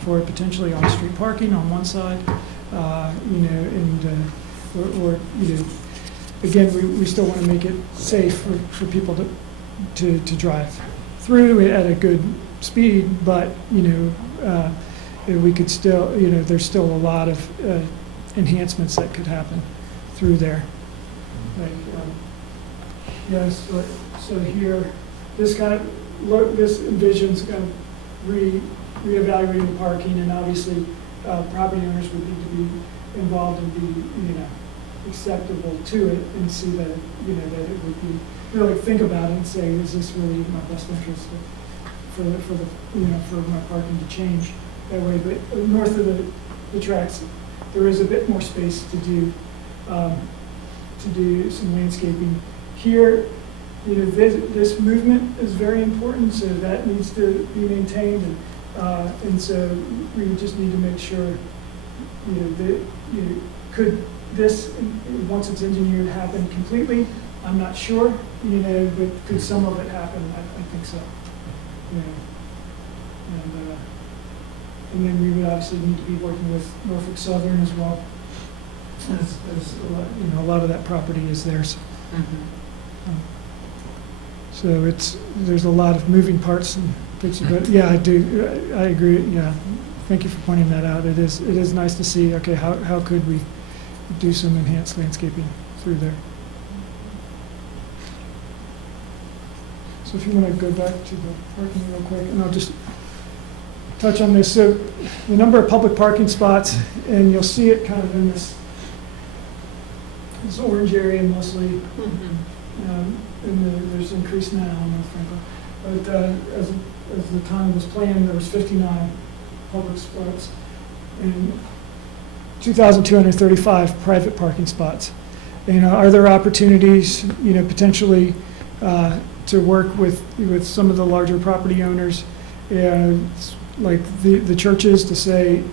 for potentially on-street parking on one side, you know, and, or, you know, again, we still want to make it safe for people to drive through at a good speed, but, you know, we could still, you know, there's still a lot of enhancements that could happen through there. Like, yes, so here, this kind of, this envisions kind of reevaluating the parking, and obviously, property owners would need to be involved and be, you know, acceptable to it, and see that, you know, that it would be, really think about it and say, is this really in my best interest for the, you know, for my parking to change that way? But north of the tracks, there is a bit more space to do some landscaping. Here, you know, this movement is very important, so that needs to be maintained, and so we just need to make sure, you know, that, you know, could this, once it's engineered, happen completely? I'm not sure, you know, but could some of it happen? I think so. You know, and then we would obviously need to be working with Norfolk Southern as well, as a lot, you know, a lot of that property is theirs. So there's a lot of moving parts and things, but yeah, I agree, yeah. Thank you for pointing that out. It is nice to see, okay, how could we do some enhanced landscaping through there? So if you want to go back to the parking real quick, and I'll just touch on this. So the number of public parking spots, and you'll see it kind of in this orange area mostly. And there's increase now on North Franklin. But as the time was planned, there was 59 public spots and 2,235 private parking spots. You know, are there opportunities, you know, potentially to work with some of the larger property owners, like the churches, to say,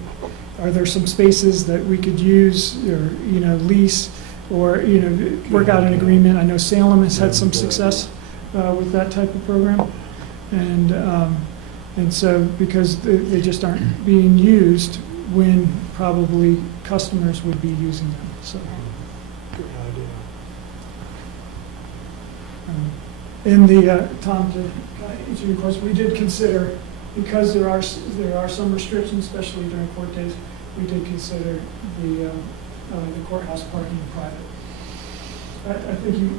are there some spaces that we could use or, lease, or, work out an agreement. I know Salem has had some success with that type of program. And so, because they just aren't being used when probably customers would be using them, so. Good idea. In the, Tom, to kind of answer your question, we did consider, because there are some restrictions, especially during court days, we did consider the courthouse parking private. I think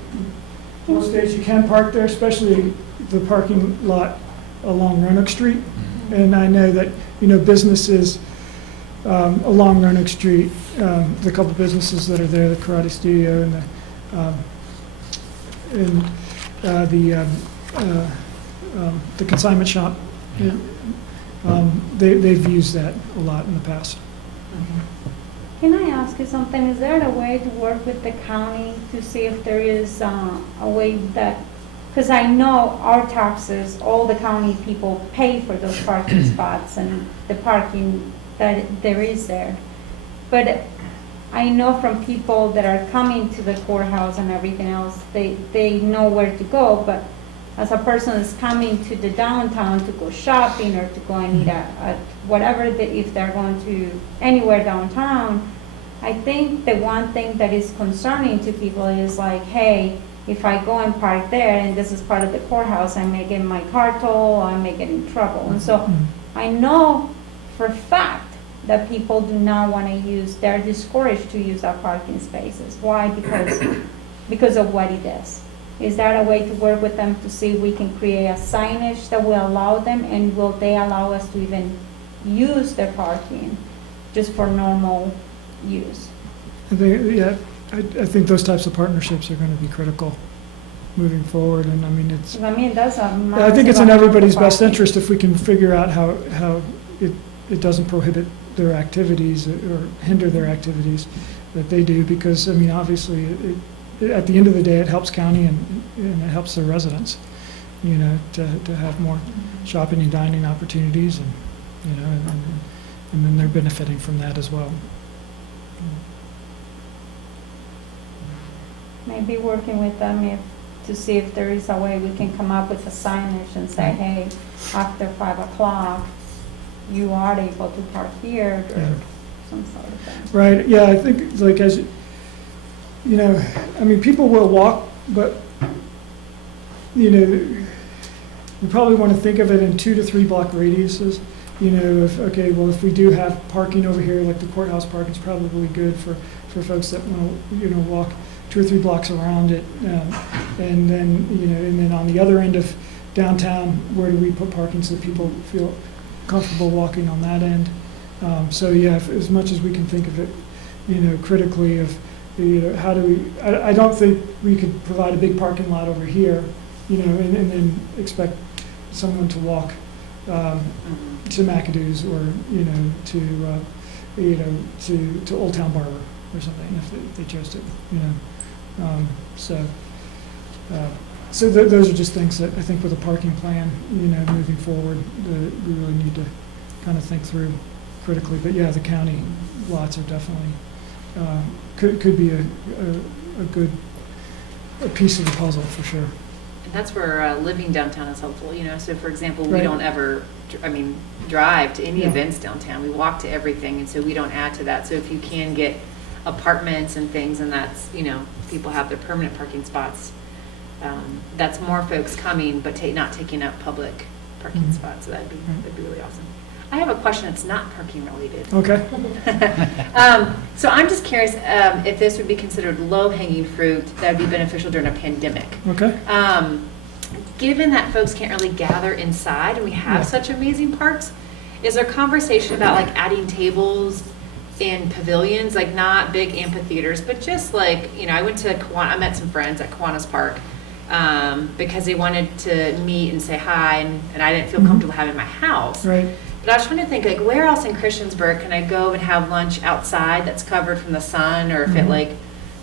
most days you can park there, especially the parking lot along Roanoke Street. And I know that, businesses along Roanoke Street, the couple businesses that are there, the Karate Studio and the consignment shop, they've used that a lot in the past. Can I ask you something? Is there a way to work with the county to see if there is a way that, because I know our taxes, all the county people pay for those parking spots and the parking that there is there. But I know from people that are coming to the courthouse and everything else, they know where to go, but as a person that's coming to the downtown to go shopping or to go and eat at whatever, if they're going to anywhere downtown, I think the one thing that is concerning to people is like, hey, if I go and park there and this is part of the courthouse, I may get my car towed, I may get in trouble. And so I know for a fact that people do not want to use, they're discouraged to use our parking spaces. Why? Because of what it is. Is there a way to work with them to see if we can create a signage that will allow them, and will they allow us to even use their parking just for normal use? I think those types of partnerships are going to be critical moving forward, and I mean, That's a I think it's in everybody's best parking. interest if we can figure out how it doesn't prohibit their activities or hinder their activities that they do, because, I mean, obviously, at the end of the day, it helps county and it helps their residents, to have more shopping and dining opportunities, and, and then they're benefiting from that as well. Maybe working with them to see if there is a way we can come up with a signage and say, hey, after 5 o'clock, you are able to park here, or some sort of thing. Right, yeah, I think, like, as, I mean, people will walk, but, we probably want to think of it in 2 to 3 block radiuses. If we do have parking over here, like the courthouse parking is probably good for folks that want to, walk 2 or 3 blocks around it. And then on the other end of downtown, where do we put parking so people feel comfortable walking on that end? As much as we can think of it, critically of, how do we, I don't think we could provide a big parking lot over here, and then expect someone to walk to McAdoo's or, to Old Town Barber or something if they chose to, So those are just things that I think with a parking plan, moving forward, we really need to kind of think through critically. But yeah, the county lots are definitely, could be a piece of the puzzle for sure. And that's where living downtown is helpful, So for example, we Right. don't ever, drive to any Yeah. events downtown. We walk to everything, and so we don't add to that. So if you can get apartments and things, and that's, people have their permanent parking spots, that's more folks coming, but not taking up public parking Mhm. spots. So that'd be really awesome. I have a question that's not parking related. Okay. So I'm just curious if this would be considered low-hanging fruit that would be beneficial during a pandemic. Okay. Given that folks can't really gather inside and we have Yeah. such amazing parks, is there conversation about like adding tables in pavilions, like not big amphitheaters, but just like, I went to I met some friends at Kiwanis Park because they wanted to meet and say hi, and I didn't feel Mhm. comfortable having my house. Right. But I was trying to think, like, where else in Christiansburg can I go and have lunch outside that's covered from the sun, or if it Mhm. like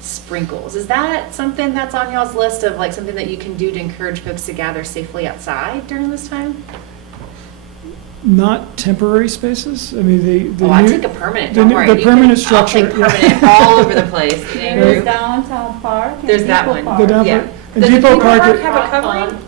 sprinkles. Is that something that's on y'all's list of like something that you can do to encourage folks to gather safely outside during this time? Not temporary spaces. I mean, the Oh, I new- take a permanent, the don't new- worry. the You permanent can- structure, I'll take yeah. permanent all over the place. There's Andrew? downtown park and There's that Depot one. Park. The downtown- Yeah. and Does the Depot Park, have a covering?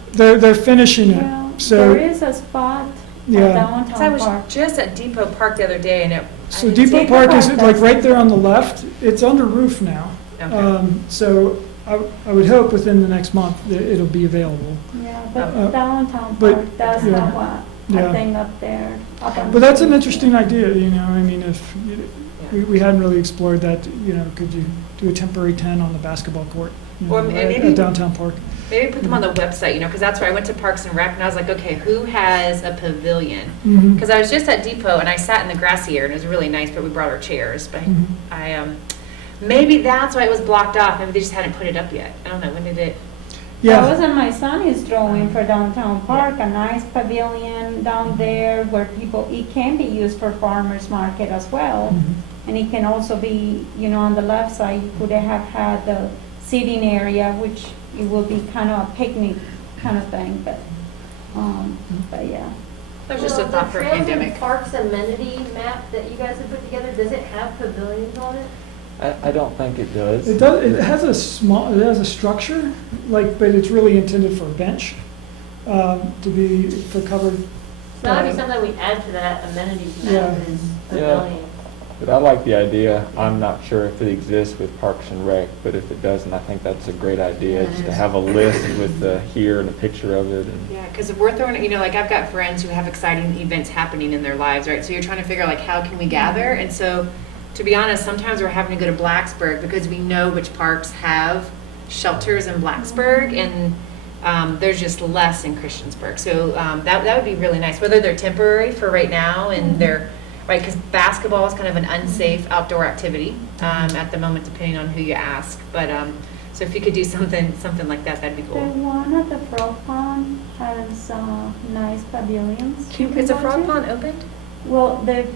they're finishing it. Well, So- there is a spot Yeah. at I downtown was park. just at Depot Park the other day and it. So I didn't see Depot it. Park is Park, like that's- right there on the left. It's under roof now. Okay. So I would hope within the next month that it'll be available. Yeah, Uh, but downtown but- park, that's yeah. not what Yeah. I think up there. up on But that's an the interesting idea, you know, I mean, if, Yeah. we hadn't really explored that, you know, could you do a temporary tent on the basketball court? you Or know, maybe- at downtown park? Maybe put them on the website, you know, because that's where I went to Parks and Rec and I was like, okay, who has a pavilion? Mhm. Because I was just at Depot and I sat in the grassy area and it was really nice, but we brought our chairs. But Mhm. maybe that's why it was blocked off. Maybe they just hadn't put it up yet. I don't know. When did it? That Yeah, was in my son is drawing for downtown park, a nice pavilion down there where people, it can be used for farmers market as well. Mhm. And it can also be, you know, on the left side, you could have had the seating area, which it will be kind of a picnic kind of thing, but yeah. That was just a thought for a pandemic. The Parks amenity map that you guys have put together, does it have pavilions on it? I don't think it does. it does, it has a structure, like, but it's really intended for a bench, to be, for covered. So that'd be something we add to that amenities Yeah. map is Yeah. pavilion. But I like the idea. I'm not sure if it exists with Parks and Rec, but if it doesn't, I think that's a great idea, just to have a list with the here and a picture of it. And Yeah, because we're throwing, you know, like I've got friends who have exciting events happening in their lives, right? So you're trying to figure like how can we gather? And so, to be honest, sometimes we're having to go to Blacksburg because we know which parks have shelters in Blacksburg, and there's just less in Christiansburg. So that would be really nice. Whether they're temporary for right now and they're right, because basketball is kind of an unsafe outdoor activity at the moment, depending on who you ask. But so if you could do something like that, that'd be The cool. one at the frog pond has nice pavilions. you can Is a go frog to. pond opened? Well, the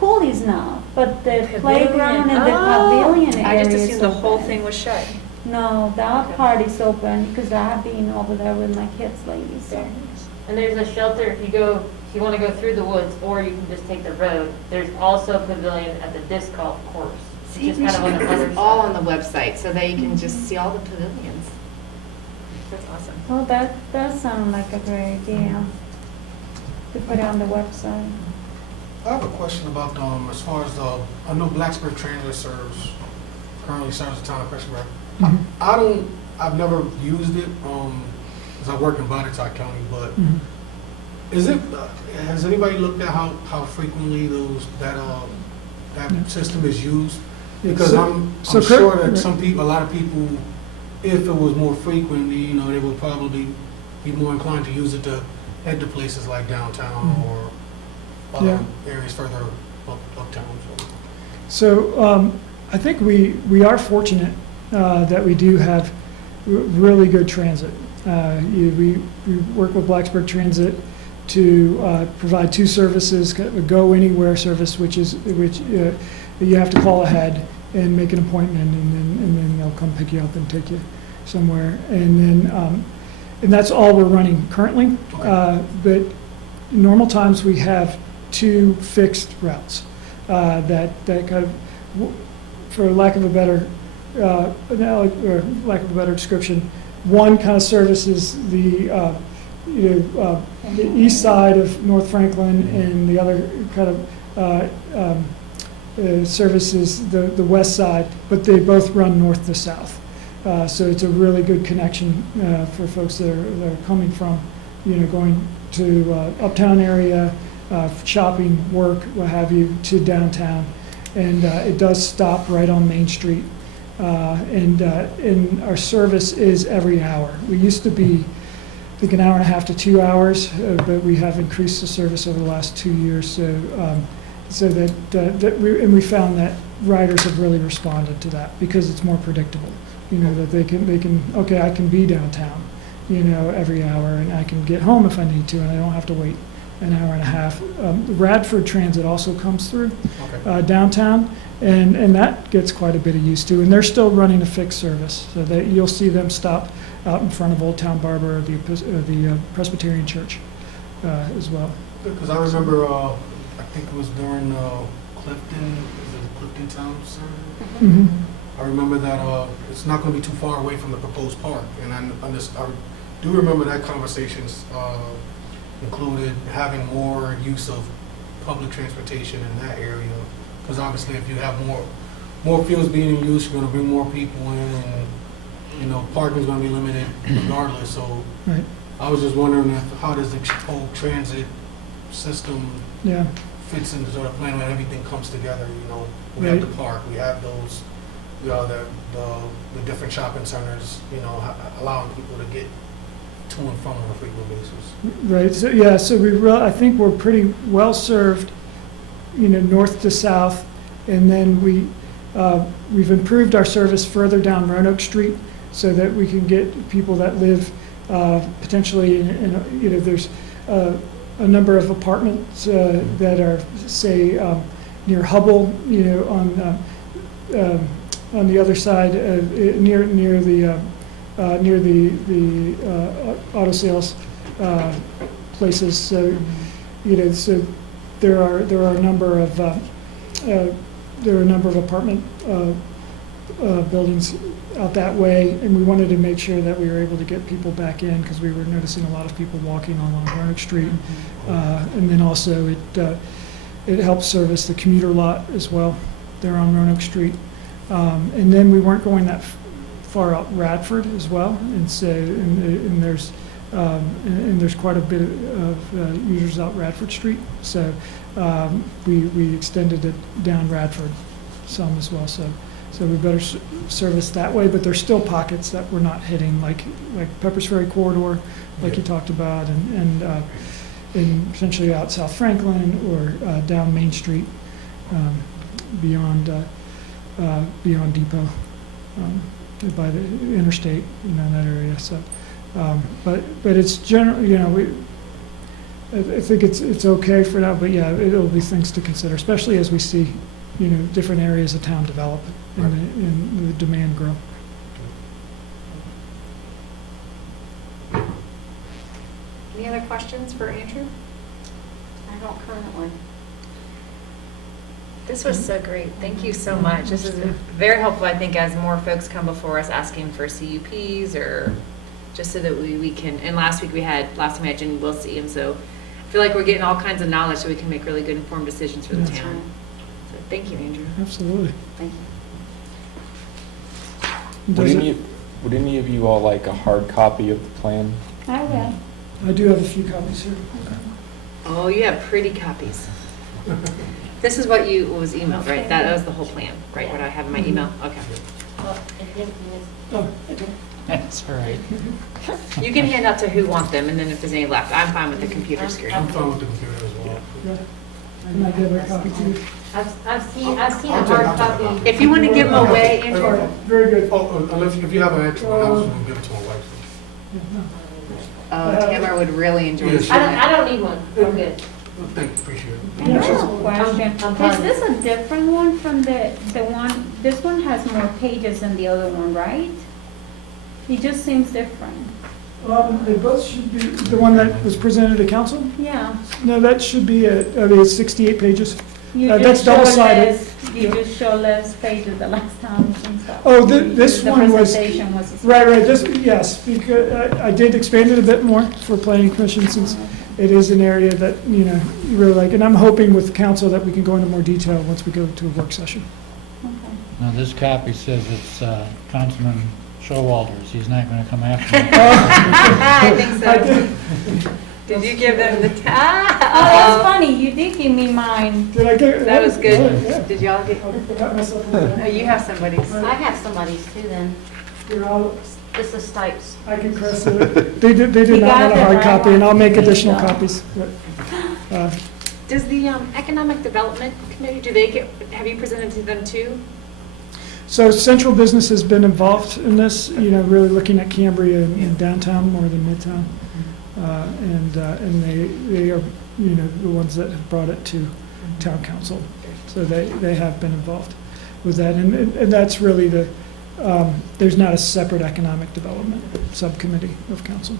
pool is not, but the Pavilion. playground and the Oh, pavilion I area just is assumed the whole open. thing was shut. No, that Okay. part is open because I have been over there with my kids lately, so. And there's a shelter if you want to go through the woods, or you can just take the road. There's also a pavilion at the disc golf course. See, Just we kind should of on put the this other all side. on the website so that you can just see all the pavilions. That's awesome. Well, that sounds like a great idea to put on the website. I have a question about, as far as I know Blacksburg Transit currently serves the town of Christiansburg. Mhm. I've never used it, because I work in Bonnetock County, but Mhm. is it, has anybody looked at how frequently that Yeah. system is used? Yeah, Because so- I'm so sure Kurt- that a lot of people, if it was more frequently, you know, they would probably be more inclined to use it to head to places like downtown Mhm. or Yeah. other areas further uptown. So I think we are fortunate that we do have really good transit. We work with Blacksburg Transit to provide two services, a Go Anywhere service, which you have to call ahead and make an appointment, and then they'll come pick you up and take you somewhere. And that's all we're running currently. But in normal times, we have two fixed routes that kind of, for lack of a better description, one kind of services the east side of North Franklin, and the other kind of services the west side, but they both run north to south. So it's a really good connection for folks that are coming from, going to uptown area, shopping, work, what have you, to downtown. And it does stop right on Main Street. And our service is every hour. We used to be, I think, an hour and a half to 2 hours, but we have increased the service over the last 2 years. So we found that riders have really responded to that because it's more predictable. That they can, okay, I can be downtown, every hour, and I can get home if I need to, and I don't have to wait an hour and a half. Radford Transit also comes through Okay. downtown, and that gets quite a bit of use too. And they're still running a fixed service, so that you'll see them stop out in front of Old Town Barber or the Presbyterian Church as well. Because I remember, I think it was during Clifton, is it Clifton Town Center? Mhm. I remember that it's not going to be too far away from the proposed park, and I do remember that conversations included having more use of public transportation in that area. Because obviously, if you have more fields being in use, you're going to bring more people in, and parking is going to be limited regardless. So Right. I was just wondering how does the whole transit system Yeah. fits into sort of plan when everything comes together. We have the park, we have those, the different shopping centers, allowing people to get to and from on a frequent basis. Right, so, yeah, so I think we're pretty well served, north to south, and then we've improved our service further down Roanoke Street so that we can get people that live potentially there's a number of apartments that are, say, near Hubble, on the other side, near the auto sales places. So, so there are a number of apartment buildings out that way, and we wanted to make sure that we were able to get people back in because we were noticing a lot of people walking along Roanoke Street, and then also it helps service the commuter lot as well there on Roanoke Street. And then we weren't going that far out Radford as well, and so and there's quite a bit of users out Radford Street, so we extended it down Radford some as well. So we better service that way, but there's still pockets that we're not hitting, like Pepper's Ferry corridor, like you talked about, and essentially out South Franklin or down Main Street beyond Depot, by the interstate, in that area. So, but it's generally, I think it's okay for now. But yeah, it'll be things to consider, especially as we see, different areas of town develop and the demand grow. Any other questions for Andrew? I don't currently. This was so great. Thank you so much. This is very helpful, I think, as more folks come before us asking for CUPs or just so that we can, and last time we had Jenny Wilsey, and so I feel like we're getting all kinds of knowledge so we can make really good informed decisions for the That's town. So thank you, Andrew. Absolutely. Thank you. Would any of you all like a hard copy of the plan? I will. I do have a few copies here. Oh, you have pretty copies. This is what was emailed, right? That was the whole plan, right? What I have in my email? Okay. Oh, okay. That's all right. You can hand out to who want them, and then if there's any left, I'm fine with the computer screen. I'm fine with the computer as well. Yeah. And I give a copy to you. I've seen a hard copy. If you want to give them away, All Andrew. right, very good. Unless if you have an extra one, I was going to give it to my wife. Yeah, no. Oh, Tamara would really enjoy Yes. seeing I that. don't need one. I'm good. Thank you, appreciate it. I have a question. I'm fine. Is this a different one from the one, this one has more pages than the other one, right? It just seems different. They both should be, the one that was presented to council? Yeah. No, that should be, it's 68 pages. You That's just show double-sided. less- You just show less pages the last time and stuff. Oh, this one was, The presentation was. right, this, yes, because I did expand it a bit more for planning commission since it is an area that, you really like, and I'm hoping with council that we can go into more detail once we go to a work session. Okay. Now, this copy says it's Councilman Showalter's. He's not going to come after me. I think I so. did. Did you give them the Oh, that's funny, you did give me mine. Did I get? That was good. Yeah. Did y'all get? I forgot myself. on that. Oh, you have somebody's. I have somebody's too then. You're all, This is Stipes. I can cross it. They did You not got want a the hard right copy, one. and I'll make additional Yeah. copies. But, Does the Economic Development Committee, do they get, have you presented to them too? So central business has been involved in this, really looking at Cambria and downtown more than Midtown. And they are the ones that have brought it to town council. So they have been involved with that. And that's really there's not a separate economic development subcommittee of council.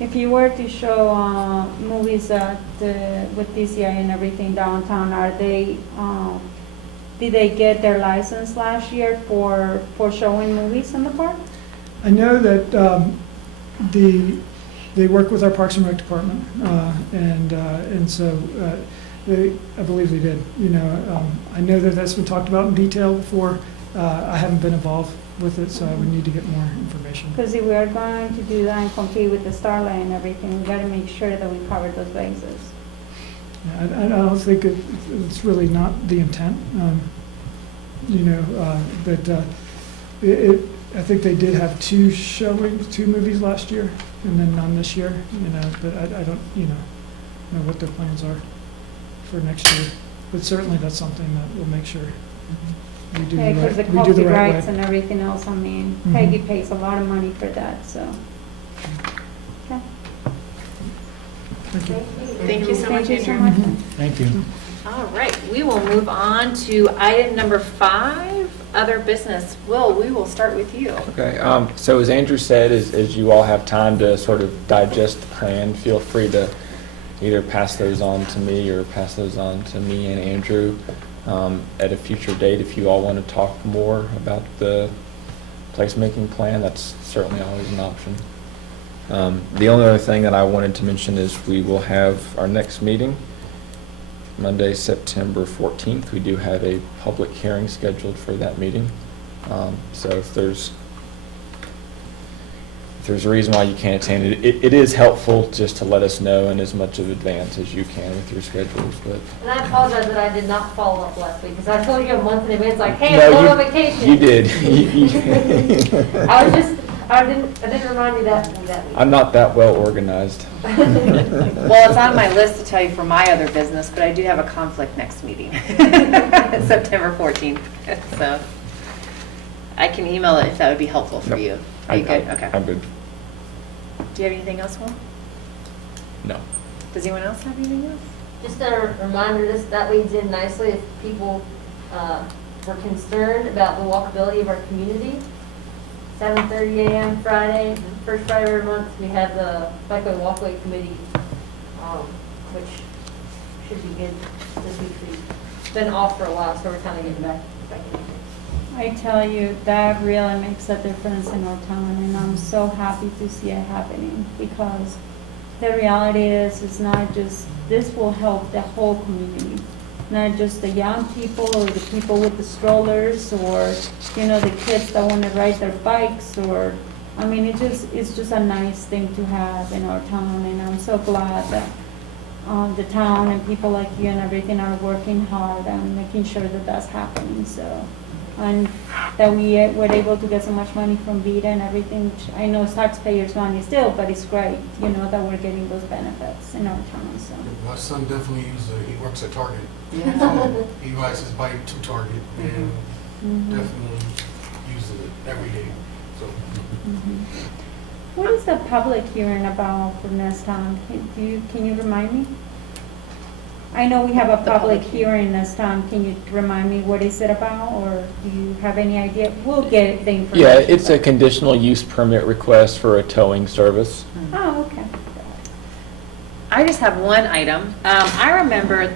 If you were to show movies with DCI and everything downtown, did they get their license last year for showing movies in the park? I know that they work with our Parks and Rec department, and so I believe they did. I know that that's been talked about in detail before. I haven't been involved with it, so I would need to get more information. Because if we are going to do that and compete with the Starlight and everything, we got to make sure that we cover those bases. I don't think it's really not the intent, but I think they did have two movies last year, and then none this year, but I don't, know what their plans are for next year. But certainly that's something that we'll make sure we do Yeah, because the we do the right copyrights way. and everything else, Mhm. Peggy pays a lot of money for that, so. Okay. Thank you. Thank you so much, Thank you so Andrew. much. Thank you. All right, we will move on to item number 5, other business. Will, we will start with you. Okay, so as Andrew said, as you all have time to sort of digest the plan, feel free to either pass those on to me or pass those on to me and Andrew at a future date. If you all want to talk more about the placemaking plan, that's certainly always an option. The only other thing that I wanted to mention is we will have our next meeting Monday, September 14th. We do have a public hearing scheduled for that meeting. So if there's a reason why you can't attend it, it is helpful just to let us know in as much of advance as you can with your schedules. But And I apologize that I did not follow up last week, because I told you a month in advance, like, hey, No, I'm going you- on vacation. you did. I didn't remind you that week. I'm not that well organized. Well, it's on my list to tell you for my other business, but I do have a conflict next meeting, September 14th. So I can email it if that would be helpful for Nope. you. Are you good? Okay. I'm good. Do you have anything else, Will? No. Does anyone else have anything else? Just a reminder, that leads in nicely if people were concerned about the walkability of our community. 7:30 a.m. Friday, first Friday of every month, we have the Bikeway Walkway Committee, which should be good this week. We've been off for a while, so we're kind of getting back in it. I tell you, that really makes a difference in our town, and I'm so happy to see it happening, because the reality is, it's not just, this will help the whole community, not just the young people or the people with the strollers or, the kids that want to ride their bikes or, it's just a nice thing to have in our town, and I'm so glad that the town and people like you and everything are working hard and making sure that that's happening, so. And that we were able to get so much money from VITA and everything, which I know it's taxpayers' money still, but it's great, that we're getting those benefits in our town, so. My son definitely uses it. He works at Target. So he rides his bike to Target and definitely uses it every day. So What is the public hearing about for next time? Can you remind me? I know we have a public hearing this time. Can you remind me what is it about, or do you have any idea? We'll get the information. Yeah, it's a conditional use permit request for a towing service. Oh, okay. I just have one item. I remember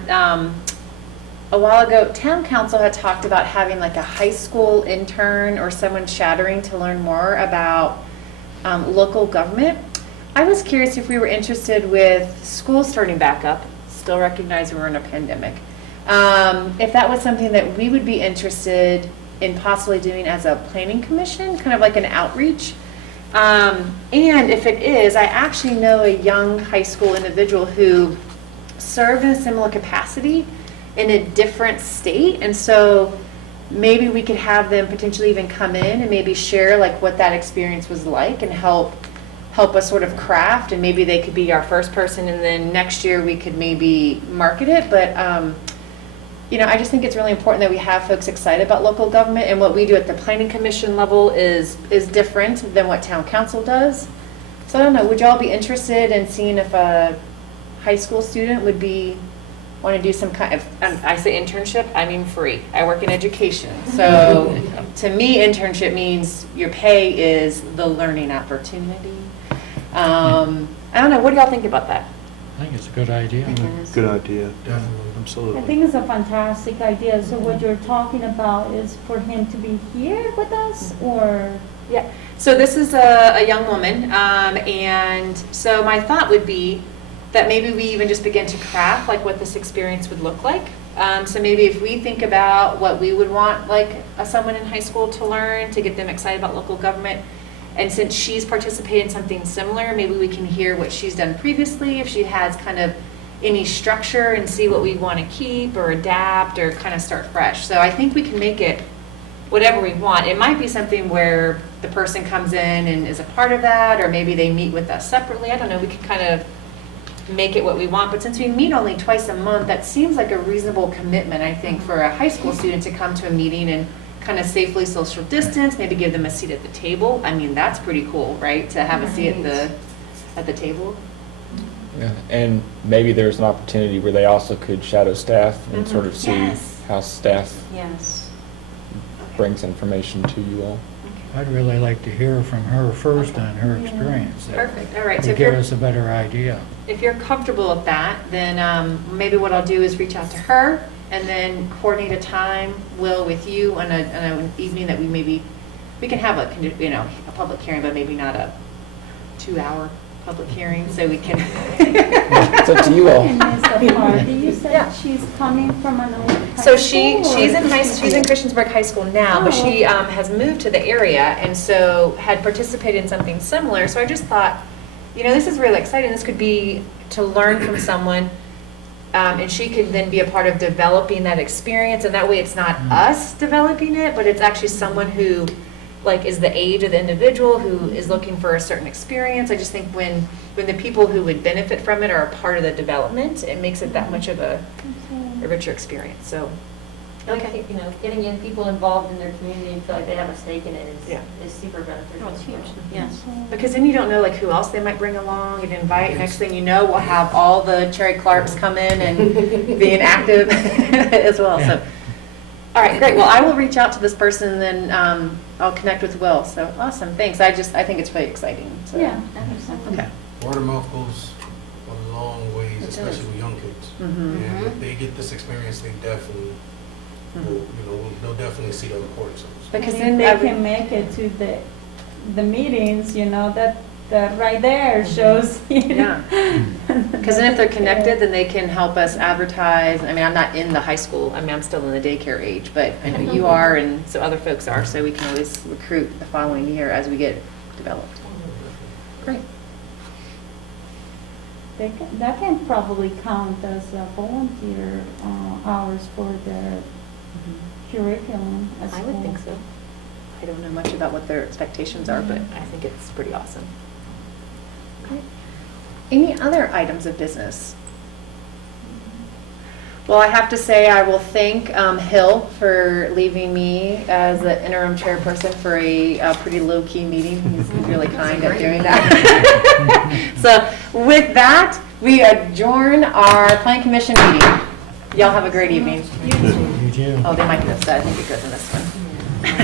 a while ago, town council had talked about having like a high school intern or someone shadowing to learn more about local government. I was curious if we were interested with school starting back up, still recognize we're in a pandemic, if that was something that we would be interested in possibly doing as a planning commission, kind of like an outreach. And if it is, I actually know a young high school individual who served in a similar capacity in a different state, and so maybe we could have them potentially even come in and maybe share like what that experience was like and help us sort of craft, and maybe they could be our first person, and then next year we could maybe market it. But I just think it's really important that we have folks excited about local government, and what we do at the planning commission level is different than what town council does. So I don't know, would y'all be interested in seeing if a high school student would be, want to do some kind of, I say internship, I mean free. I work in education. So to me, internship means your pay is the learning opportunity. I don't know, what do y'all think about that? I think it's a good idea. Good idea. Definitely. I Absolutely. think it's a fantastic idea. So what you're talking about is for him to be here with us, or? Yeah, so this is a young woman, and so my thought would be that maybe we even just begin to craft like what this experience would look like. So maybe if we think about what we would want like someone in high school to learn to get them excited about local government, and since she's participated in something similar, maybe we can hear what she's done previously, if she has kind of any structure, and see what we want to keep or adapt or kind of start fresh. So I think we can make it whatever we want. It might be something where the person comes in and is a part of that, or maybe they meet with us separately. I don't know, we could kind of make it what we want. But since we meet only twice a month, that seems like a reasonable commitment, I think, for a high school student to come to a meeting and kind of safely social distance, maybe give them a seat at the table. I mean, that's pretty cool, right? To have a seat at the table. Yeah, and maybe there's an opportunity where they also could shadow staff and sort of see Yes. how staff Yes. brings information to you all. I'd really like to hear from her first on her experience. That Perfect, all right. So would if give you're, us a better idea. if you're comfortable with that, then maybe what I'll do is reach out to her and then coordinate a time, Will, with you on an evening that we can have a public hearing, but maybe not a 2-hour public hearing, so we can. It's up to you all. And is the party, you Yeah. said she's coming from another high So school, she's or she's in Christiansburg High School now, but Oh, she okay. has moved to the area and so had participated in something similar. So I just thought, this is really exciting. This could be to learn from someone, and she could then be a part of developing that experience. And that way, it's not us developing it, but it's actually someone who, is the age of the individual who is looking for a certain experience. I just think when the people who would benefit from it are a part of the development, it makes it that much of a richer experience. So. I think, getting in people involved in their community and feel like they have a stake in it Yeah. is super beneficial. Oh, it's huge. Yes. Because then you don't know who else they might bring along and invite. Next thing you know, we'll have all the Cherry Clarks come in and being active as well. So, all right, great. Well, I will reach out to this person and then I'll connect with Will. So awesome, thanks. I think it's really exciting. So. Yeah. Okay. Word of mouth goes a long ways, It does. especially with young kids. Mhm. And if they get this experience, they definitely they'll definitely see the importance of it. Because And then if they can make it to the meetings, that right there shows. Yeah. Because then if they're connected, then they can help us advertise. I mean, I'm not in the high school. I mean, I'm still in the daycare age, but I know you are and so other folks are, so we can always recruit the following year as we get developed. Great. That can probably count as volunteer hours for their curriculum as I would well. think so. I don't know much about what their expectations are, but I think it's pretty awesome. Great. Any other items of business? Well, I have to say I will thank Hill for leaving me as the interim chairperson for a pretty low-key meeting. He's really kind at doing that. So with that, we adjourn our Plan Commission meeting. Y'all have a great evening. You too. Oh, they might get upset. I think it goes in this one.